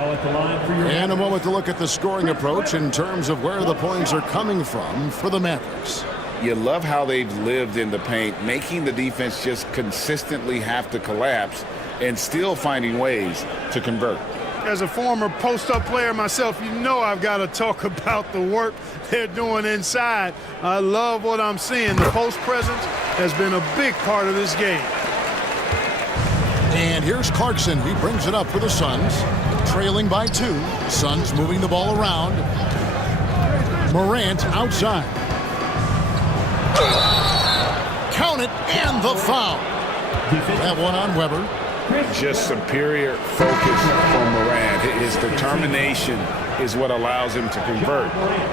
And a moment to look at the scoring approach in terms of where the points are coming from for the Mavericks. You love how they've lived in the paint, making the defense just consistently have to collapse and still finding ways to convert. As a former post-up player myself, you know I've got to talk about the work they're doing inside. I love what I'm seeing. The post presence has been a big part of this game. And here's Clarkson. He brings it up for the Suns. Trailing by 2. Suns moving the ball around. Morant outside. Count it, and the foul. That one on Webber. Just superior focus from Morant. His determination is what allows him to convert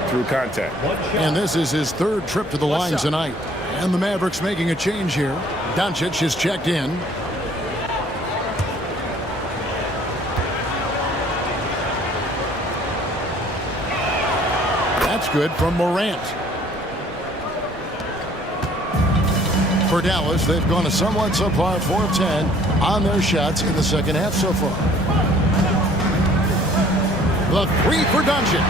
through contact. And this is his 3rd trip to the line tonight. And the Mavericks making a change here. Doncic is checked in. That's good from Morant. For Dallas, they've gone a somewhat subpar 4 of 10 on their shots in the second half so far. The three for Doncic.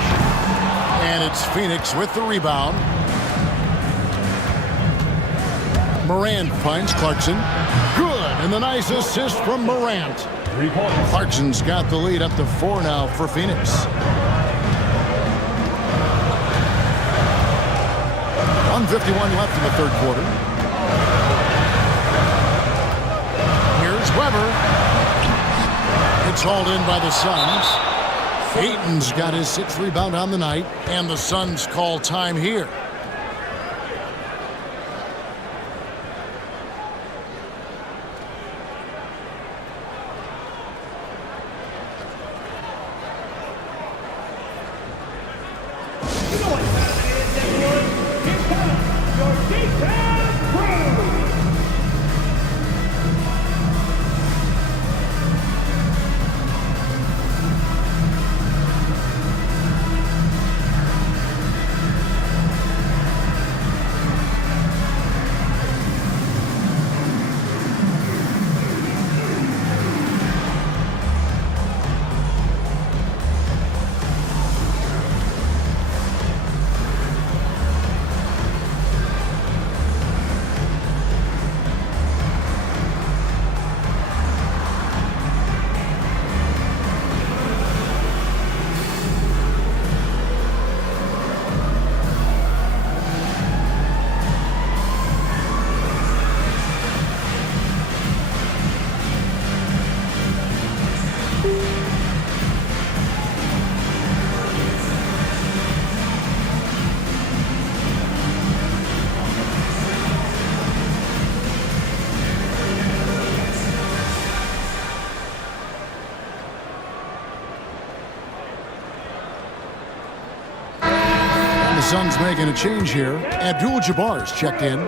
And it's Phoenix with the rebound. Morant finds Clarkson. Good, and the nice assist from Morant. 3 points. Clarkson's got the lead up to 4 now for Phoenix. 1:51 left in the third quarter. Here's Weber. It's hauled in by the Suns. Ayton's got his 6th rebound on the night, and the Suns call time here. Suns making a change here. Abdul-Jabbar's checked in.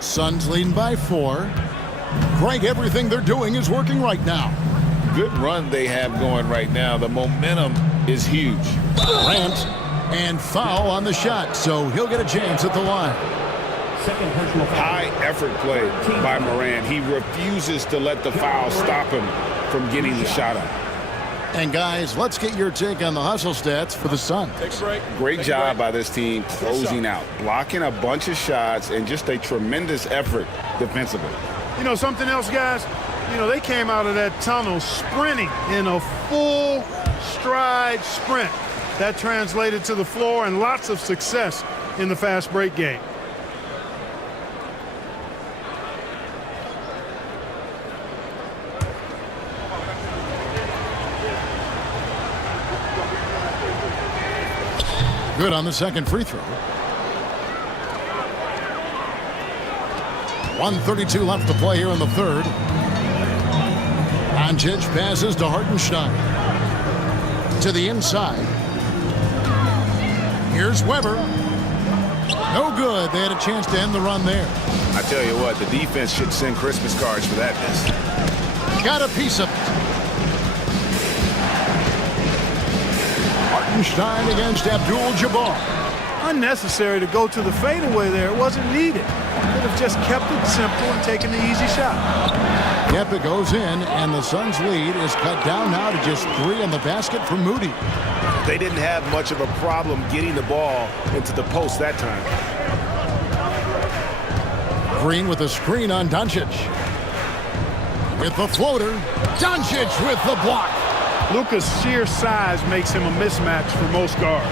Suns leading by 4. Greg, everything they're doing is working right now. Good run they have going right now. The momentum is huge. Grant. And foul on the shot, so he'll get a chance at the line. Second personal foul. High effort play by Morant. He refuses to let the foul stop him from getting the shot up. And guys, let's get your take on the hustle stats for the Suns. Take a break. Great job by this team closing out, blocking a bunch of shots, and just a tremendous effort defensively. You know, something else, guys? You know, they came out of that tunnel sprinting in a full stride sprint. That translated to the floor and lots of success in the fast break game. Good on the second free throw. 1:32 left to play here in the third. Doncic passes to Hartenstein. To the inside. Here's Weber. No good. They had a chance to end the run there. I tell you what, the defense should send Christmas cards for that miss. Got a piece of it. Hartenstein against Abdul-Jabbar. Unnecessary to go to the fadeaway there. It wasn't needed. Could have just kept it simple and taken the easy shot. Yep, it goes in, and the Suns' lead is cut down now to just 3 on the basket for Moody. They didn't have much of a problem getting the ball into the post that time. Green with a screen on Doncic. With the floater, Doncic with the block. Luka's sheer size makes him a mismatch for most guards.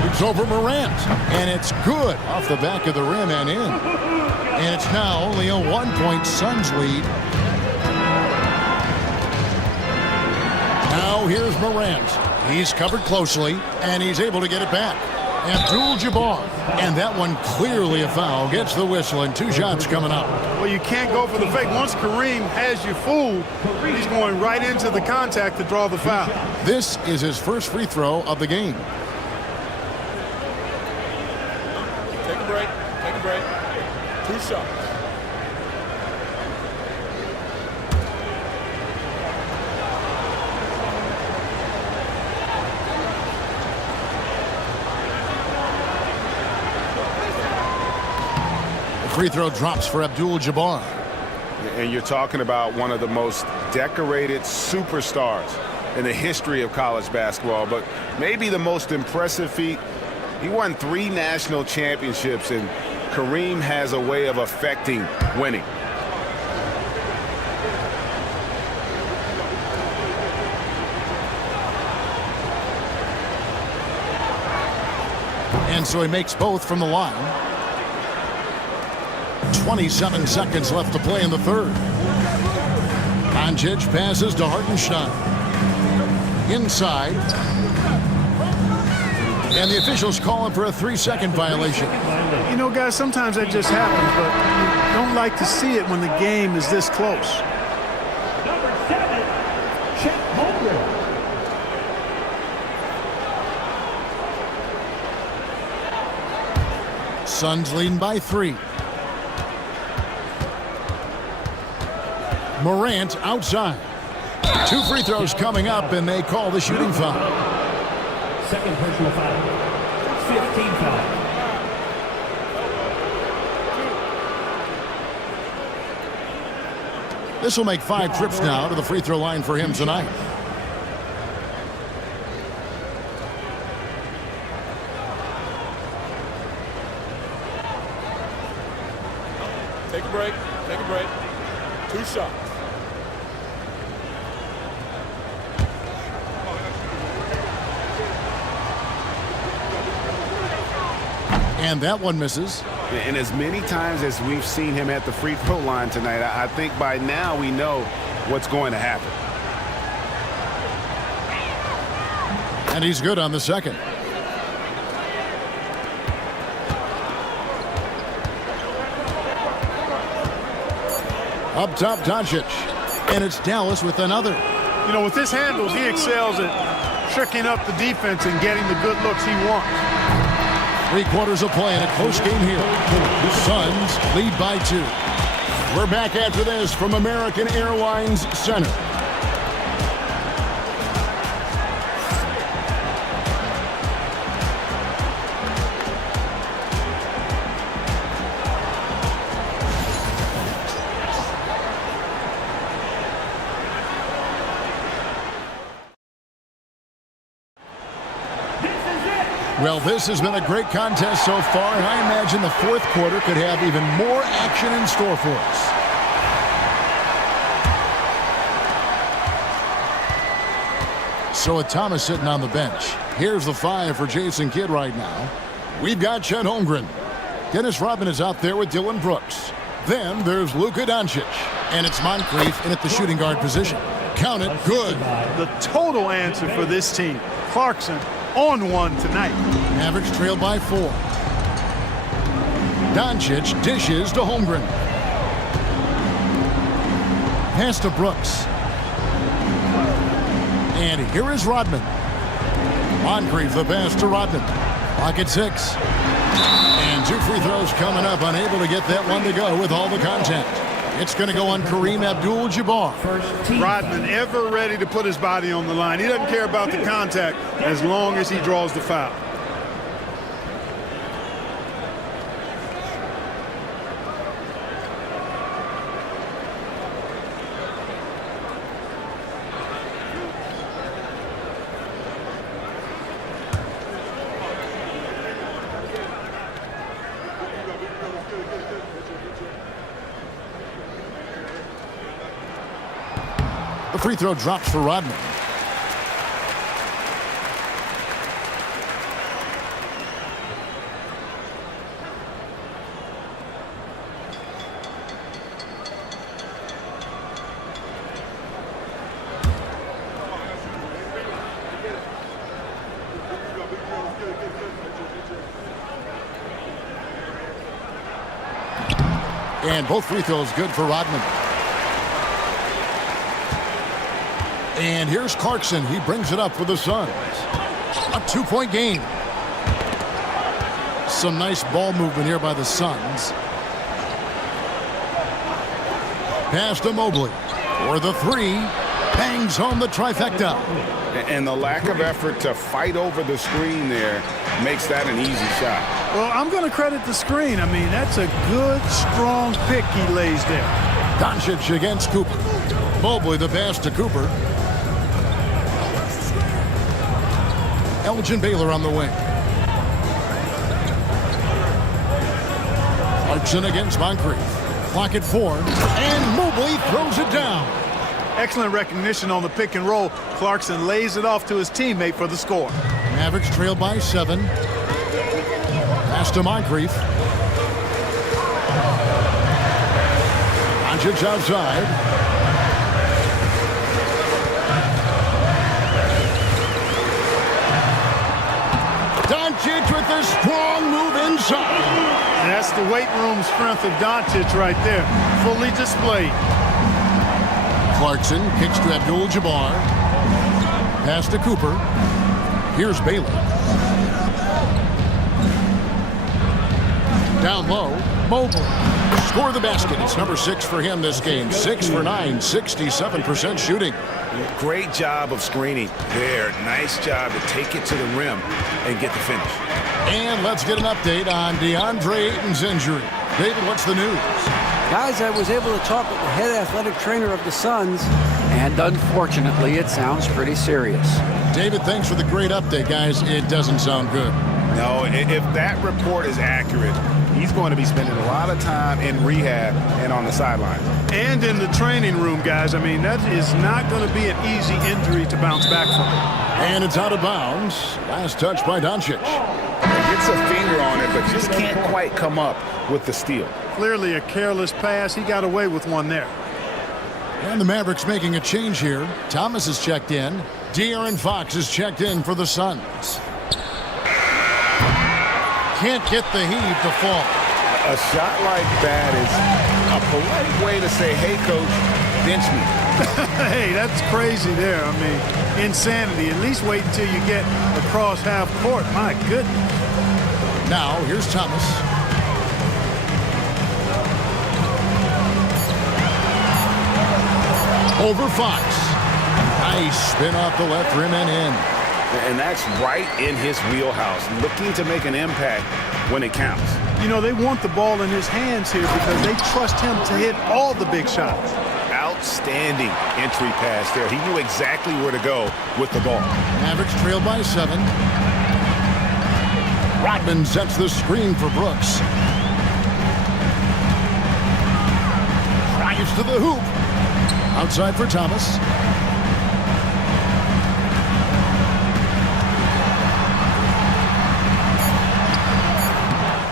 Shoots over Morant, and it's good off the back of the rim and in. And it's now only a 1-point Suns lead. Now here's Morant. He's covered closely, and he's able to get it back. Abdul-Jabbar, and that one clearly a foul. Gets the whistle, and 2 shots coming up. Well, you can't go for the fake. Once Kareem has you fooled, he's going right into the contact to draw the foul. This is his first free throw of the game. Take a break. 2 shots. Free throw drops for Abdul-Jabbar. And you're talking about one of the most decorated superstars in the history of college basketball, but maybe the most impressive feat. He won 3 national championships, and Kareem has a way of affecting winning. And so he makes both from the line. 27 seconds left to play in the third. Doncic passes to Hartenstein. Inside. And the officials call him for a 3-second violation. You know, guys, sometimes that just happens, but you don't like to see it when the game is this close. Number 7, Chet Holmgren. Suns leading by 3. Morant outside. 2 free throws coming up, and they call the shooting foul. Second personal foul. 15 foul. This will make 5 trips now to the free throw line for him tonight. Take a break. Take a break. 2 shots. And that one misses. And as many times as we've seen him at the free throw line tonight, I think by now we know what's going to happen. And he's good on the second. Up top, Doncic. And it's Dallas with another. You know, with his handles, he excels at tricking up the defense and getting the good looks he wants. 3 quarters of play in a close game here. The Suns lead by 2. We're back after this from American Airlines Center. Well, this has been a great contest so far, and I imagine the 4th quarter could have even more action in store for us. So with Thomas sitting on the bench, here's the 5 for Jason Kidd right now. We've got Chet Holmgren. Dennis Rodman is out there with Dylan Brooks. Then there's Luka Doncic, and it's Moncrief in at the shooting guard position. Count it, good. The total answer for this team, Clarkson, on one tonight. Mavericks trail by 4. Doncic dishes to Holmgren. Pass to Brooks. And here is Rodman. Moncrief the pass to Rodman. Pocket 6. And 2 free throws coming up. Unable to get that one to go with all the contact. It's going to go on Kareem Abdul-Jabbar. Rodman ever ready to put his body on the line. He doesn't care about the contact as long as he draws the foul. The free throw drops for Rodman. And both free throws good for Rodman. And here's Clarkson. He brings it up for the Suns. A 2-point game. Some nice ball movement here by the Suns. Pass to Mobley. For the three. Bangs home the trifecta. And the lack of effort to fight over the screen there makes that an easy shot. Well, I'm going to credit the screen. I mean, that's a good, strong pick he lays there. Doncic against Cooper. Mobley the pass to Cooper. Elgin Baylor on the wing. Clarkson against Moncrief. Clock at 4. And Mobley throws it down. Excellent recognition on the pick and roll. Clarkson lays it off to his teammate for the score. Mavericks trail by 7. Pass to Moncrief. Doncic outside. Doncic with a strong move inside. And that's the weight room strength of Doncic right there. Fully displayed. Clarkson kicks to Abdul-Jabbar. Pass to Cooper. Here's Baylor. Down low, Mobley. Score the basket. It's number 6 for him this game. 6 for 9, 67% shooting. Great job of screening there. Nice job to take it to the rim and get the finish. And let's get an update on DeAndre Ayton's injury. David, what's the news? Guys, I was able to talk with the head athletic trainer of the Suns, and unfortunately, it sounds pretty serious. David, thanks for the great update, guys. It doesn't sound good. No, if that report is accurate, he's going to be spending a lot of time in rehab and on the sidelines. And in the training room, guys. I mean, that is not going to be an easy injury to bounce back from. And it's out of bounds. Last touch by Doncic. Gets a finger on it, but just can't quite come up with the steal. Clearly a careless pass. He got away with one there. And the Mavericks making a change here. Thomas is checked in. De'Aaron Fox is checked in for the Suns. Can't get the heave to fall. A shot like that is a polite way to say, hey, coach, bench me. Hey, that's crazy there. I mean, insanity. At least wait until you get across half court. My goodness. Now, here's Thomas. Over Fox. Nice spin off the left rim and in. And that's right in his wheelhouse, looking to make an impact when it counts. You know, they want the ball in his hands here because they trust him to hit all the big shots. Outstanding entry pass there. He knew exactly where to go with the ball. Mavericks trail by 7. Rodman sets the screen for Brooks. Drives to the hoop. Outside for Thomas.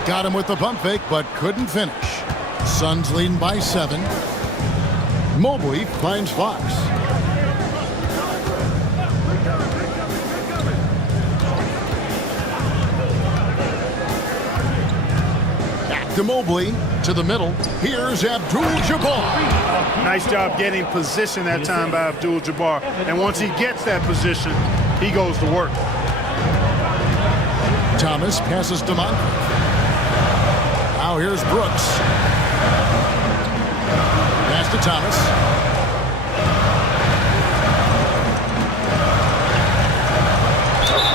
Got him with the pump fake, but couldn't finish. Suns leading by 7. Mobley finds Fox. Back to Mobley, to the middle. Here's Abdul-Jabbar. Nice job getting position that time by Abdul-Jabbar. And once he gets that position, he goes to work. Thomas passes to Moncrief. Now here's Brooks. Pass to Thomas.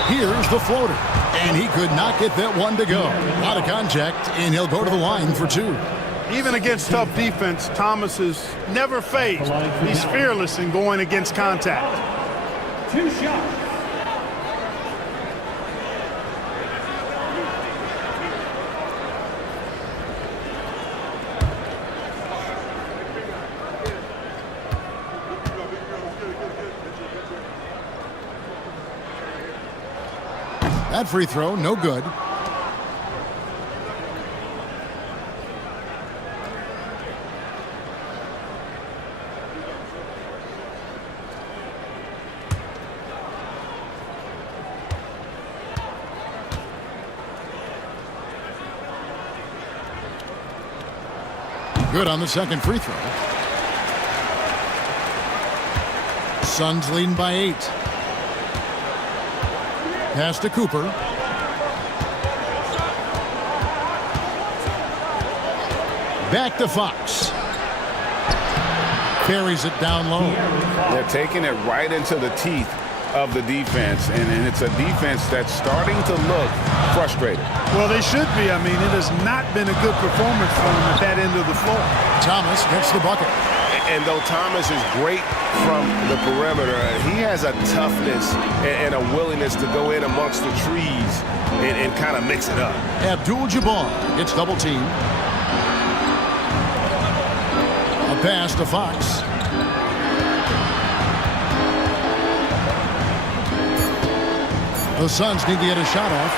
Here's the floater. And he could not get that one to go. A lot of contact, and he'll go to the line for 2. Even against tough defense, Thomas is never phased. He's fearless in going against contact. 2 shots. That free throw, no good. Good on the second free throw. Suns leading by 8. Pass to Cooper. Back to Fox. Buries it down low. They're taking it right into the teeth of the defense, and it's a defense that's starting to look frustrated. Well, they should be. I mean, it has not been a good performance for them at that end of the floor. Thomas gets the bucket. And though Thomas is great from the perimeter, he has a toughness and a willingness to go in amongst the trees and kind of mix it up. Abdul-Jabbar gets double teamed. A pass to Fox. The Suns need to get a shot off.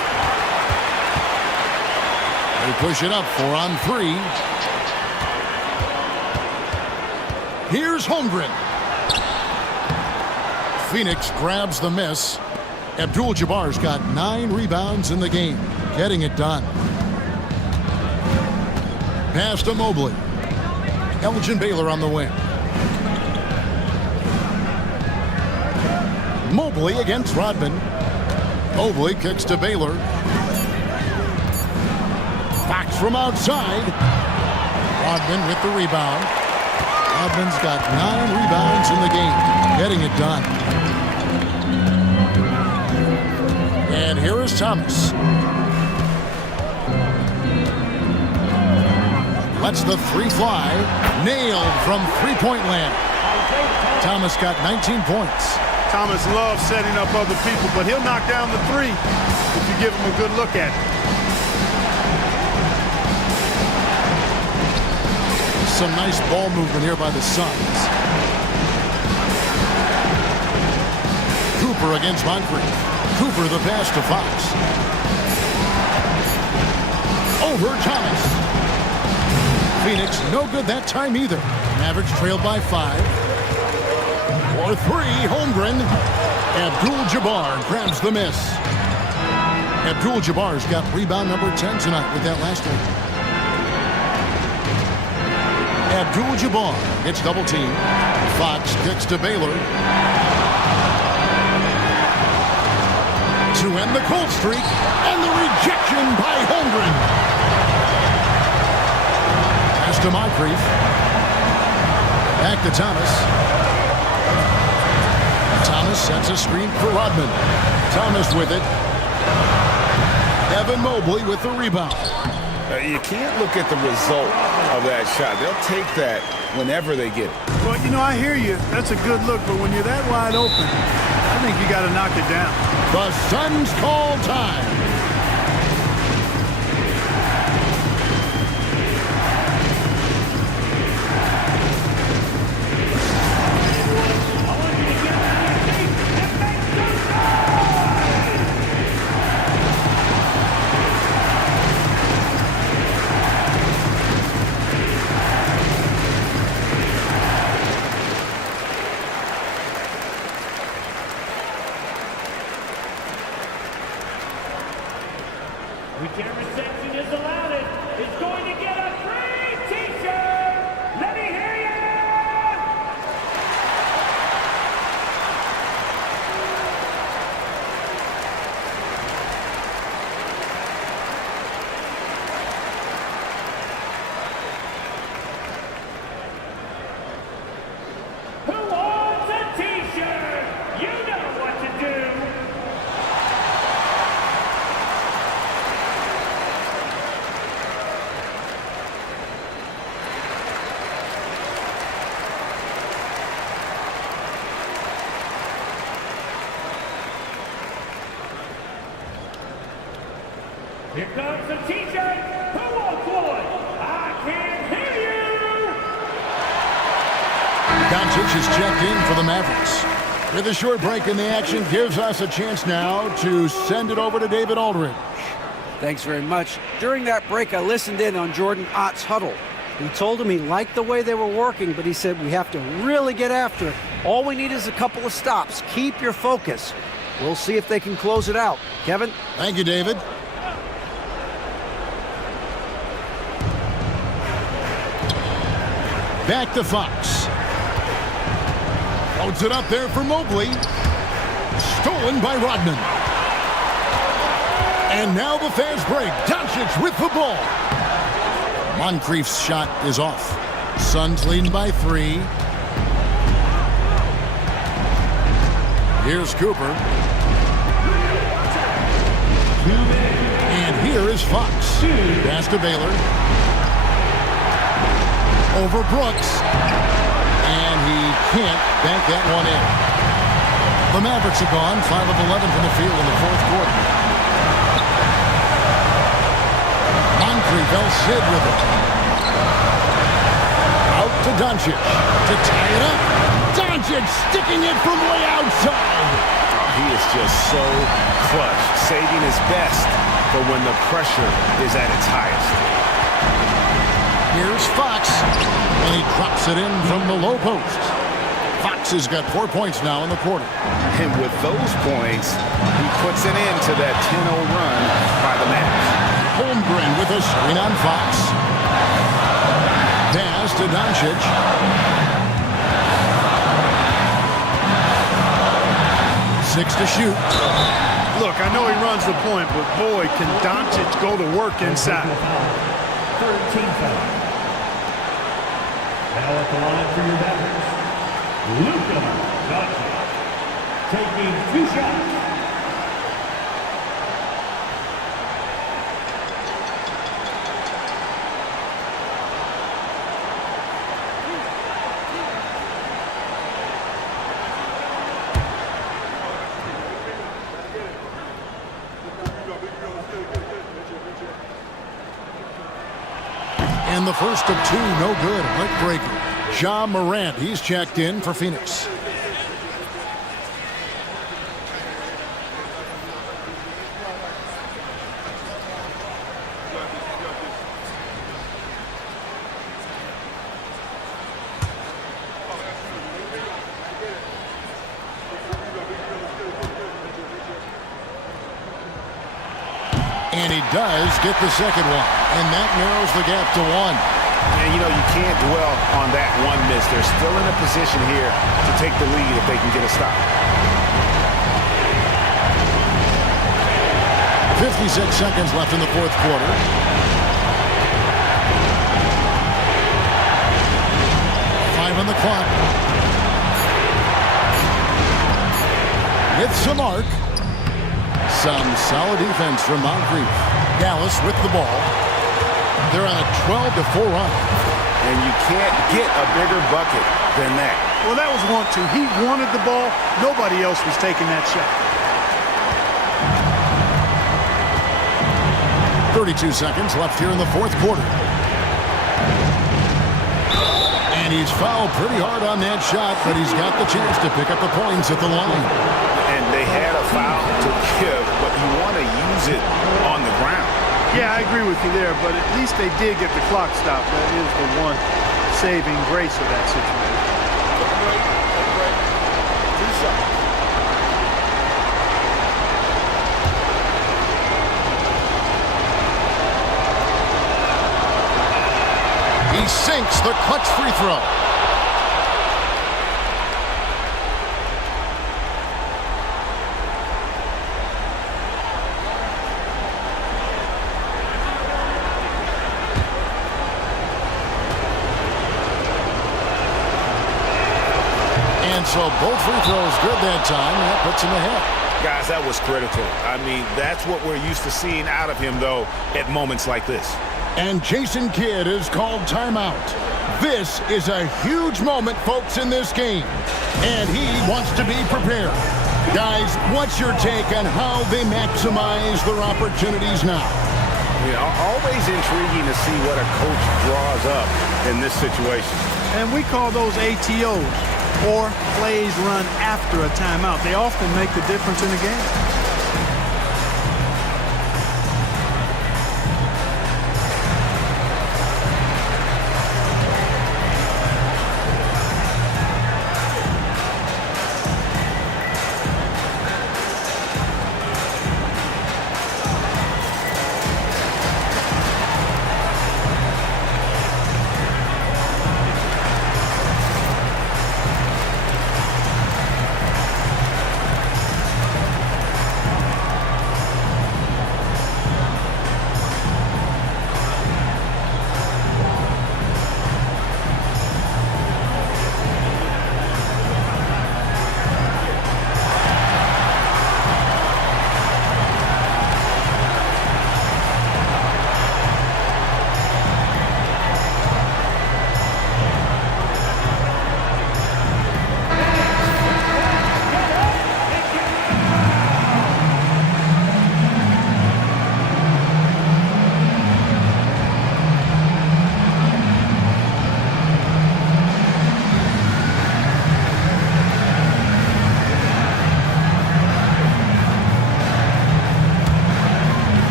They push it up 4-on-3. Here's Holmgren. Phoenix grabs the miss. Abdul-Jabbar's got 9 rebounds in the game, getting it done. Pass to Mobley. Elgin Baylor on the wing. Mobley against Rodman. Mobley kicks to Baylor. Fox from outside. Rodman with the rebound. Rodman's got 9 rebounds in the game, getting it done. And here is Thomas. Lets the three fly. Nailed from three-point land. Thomas got 19 points. Thomas loves setting up other people, but he'll knock down the three if you give him a good look at it. Some nice ball movement here by the Suns. Cooper against Moncrief. Cooper the pass to Fox. Over Thomas. Phoenix no good that time either. Mavericks trailed by 5. For 3, Holmgren. Abdul-Jabbar grabs the miss. Abdul-Jabbar's got rebound number 10 tonight with that last one. Abdul-Jabbar gets double teamed. Fox kicks to Baylor. To end the cold streak, and the rejection by Holmgren. Pass to Moncrief. Back to Thomas. Thomas sets a screen for Rodman. Thomas with it. Evan Mobley with the rebound. You can't look at the result of that shot. They'll take that whenever they get it. Well, you know, I hear you. That's a good look, but when you're that wide open, I think you got to knock it down. The Suns call time. Whichever section is allowed it is going to get a free t-shirt. Let me hear ya! Who wants a t-shirt? You know what to do. Here comes the t-shirt. Who wants one? I can't hear you. Doncic is checked in for the Mavericks. With a short break in the action, gives us a chance now to send it over to David Aldridge. Thanks very much. During that break, I listened in on Jordan Ott's huddle. He told him he liked the way they were working, but he said we have to really get after it. All we need is a couple of stops. Keep your focus. We'll see if they can close it out. Kevin? Thank you, David. Back to Fox. Loads it up there for Mobley. Stolen by Rodman. And now the fast break. Doncic with the ball. Moncrief's shot is off. Suns leading by 3. Here's Cooper. And here is Fox. Pass to Baylor. Over Brooks. And he can't bank that one in. The Mavericks are gone 5 of 11 from the field in the fourth quarter. Moncrief Sid with it. Out to Doncic to tie it up. Doncic sticking it from way outside. He is just so clutch, saving his best for when the pressure is at its highest. Here's Fox, and he drops it in from the low post. Fox has got 4 points now in the quarter. And with those points, he puts an end to that 10-0 run by the Mavericks. Holmgren with a screen on Fox. Pass to Doncic. Six to shoot. Look, I know he runs the point, but boy, can Doncic go to work inside. 13 foul. Now at the line for your Mavericks, Luka Doncic, taking 2 shots. And the first of 2, no good. Heartbreaker. Ja Morant, he's checked in for Phoenix. And he does get the second one. And that narrows the gap to 1. And, you know, you can't dwell on that one miss. They're still in a position here to take the lead if they can get a stop. 56 seconds left in the fourth quarter. Five on the clock. It's some arc. Some solid defense from Moncrief. Dallas with the ball. They're on a 12-4 run. And you can't get a bigger bucket than that. Well, that was 1-2. He wanted the ball. Nobody else was taking that shot. 32 seconds left here in the fourth quarter. And he's fouled pretty hard on that shot, but he's got the chance to pick up the points at the line. And they had a foul to give, but you want to use it on the ground. Yeah, I agree with you there, but at least they did get the clock stopped. That is the one saving grace of that situation. Break. 2 shots. He sinks the clutch free throw. And so both free throws good that time. That puts him ahead. Guys, that was critical. I mean, that's what we're used to seeing out of him, though, at moments like this. And Jason Kidd is called timeout. This is a huge moment, folks, in this game. And he wants to be prepared. Guys, what's your take on how they maximize their opportunities now? You know, always intriguing to see what a coach draws up in this situation. And we call those ATOs, or plays run after a timeout. They often make the difference in the game.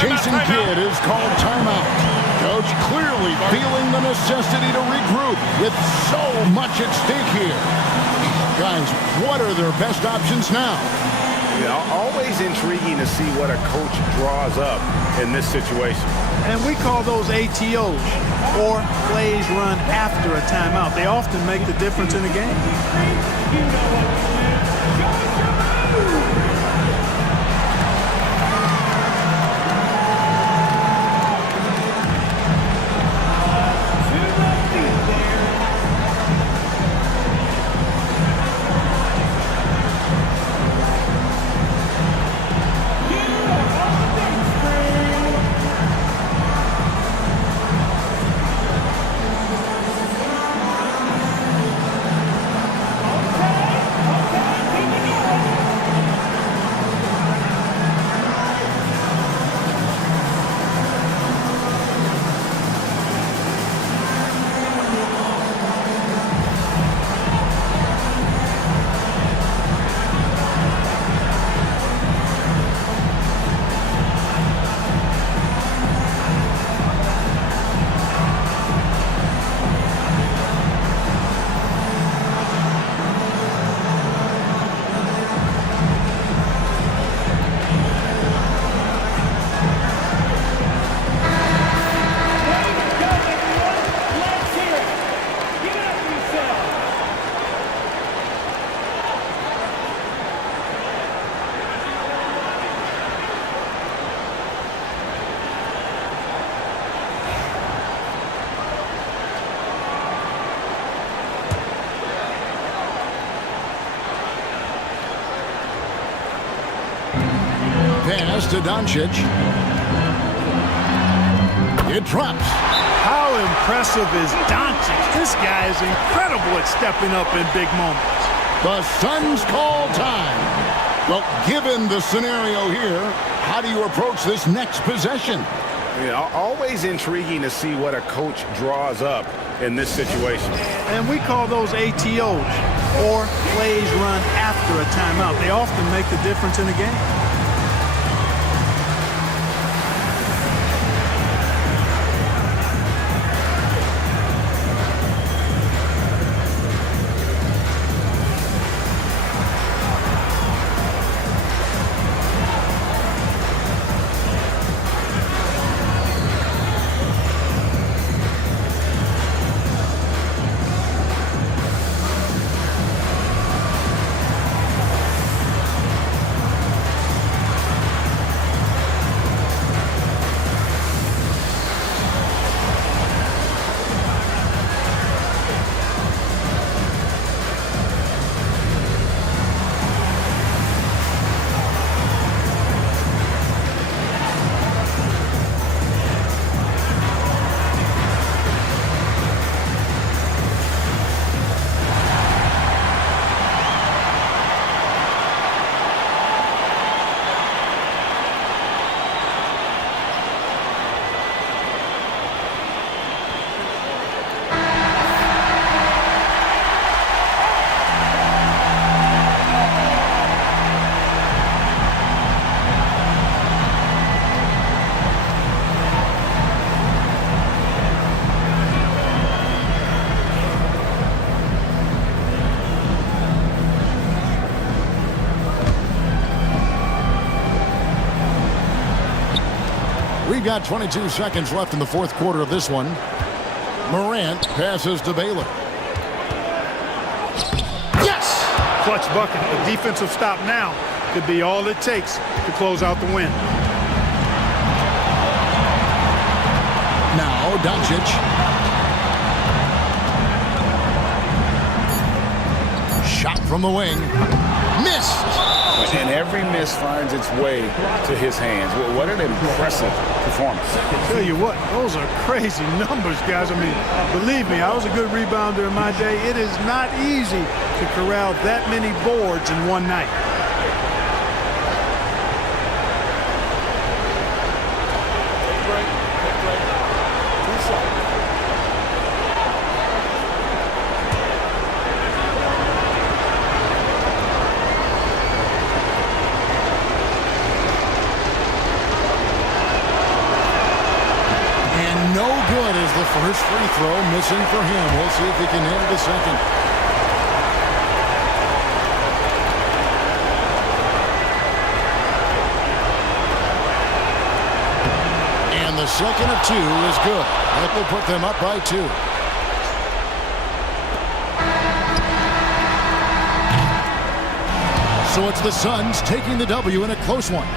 Jason Kidd is called timeout. Coach clearly feeling the necessity to regroup with so much at stake here. Guys, what are their best options now? Always intriguing to see what a coach draws up in this situation. And we call those ATOs, or plays run after a timeout. They often make the difference in the game. Pass to Doncic. It drops. How impressive is Doncic? This guy is incredible at stepping up in big moments. The Suns call time. Well, given the scenario here, how do you approach this next possession? Always intriguing to see what a coach draws up in this situation. And we call those ATOs, or plays run after a timeout. They often make the difference in the game. We've got 22 seconds left in the fourth quarter of this one. Morant passes to Baylor. Yes! Clutch bucket. A defensive stop now could be all it takes to close out the win. Now Doncic. Shot from the wing. Missed! And every miss finds its way to his hands. What an impressive performance. I tell you what, those are crazy numbers, guys. I mean, believe me, I was a good rebounder in my day. It is not easy to corral that many boards in one night. first free throw missing for him. We'll see if he can nail the second. And the second of 2 is good. That will put them up by 2. So it's the Suns taking the W in a close one.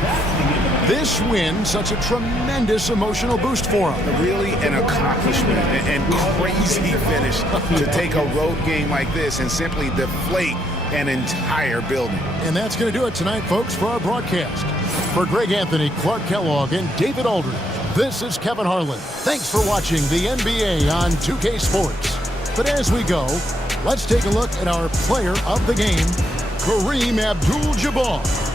This win, such a tremendous emotional boost for them. Really an accomplishment and crazy finish to take a road game like this and simply deflate an entire building. And that's going to do it tonight, folks, for our broadcast. For Greg Anthony, Clark Kellogg, and David Aldridge, this is Kevin Harlan. Thanks for watching the NBA on 2K Sports. But as we go, let's take a look at our player of the game, Kareem Abdul-Jabbar.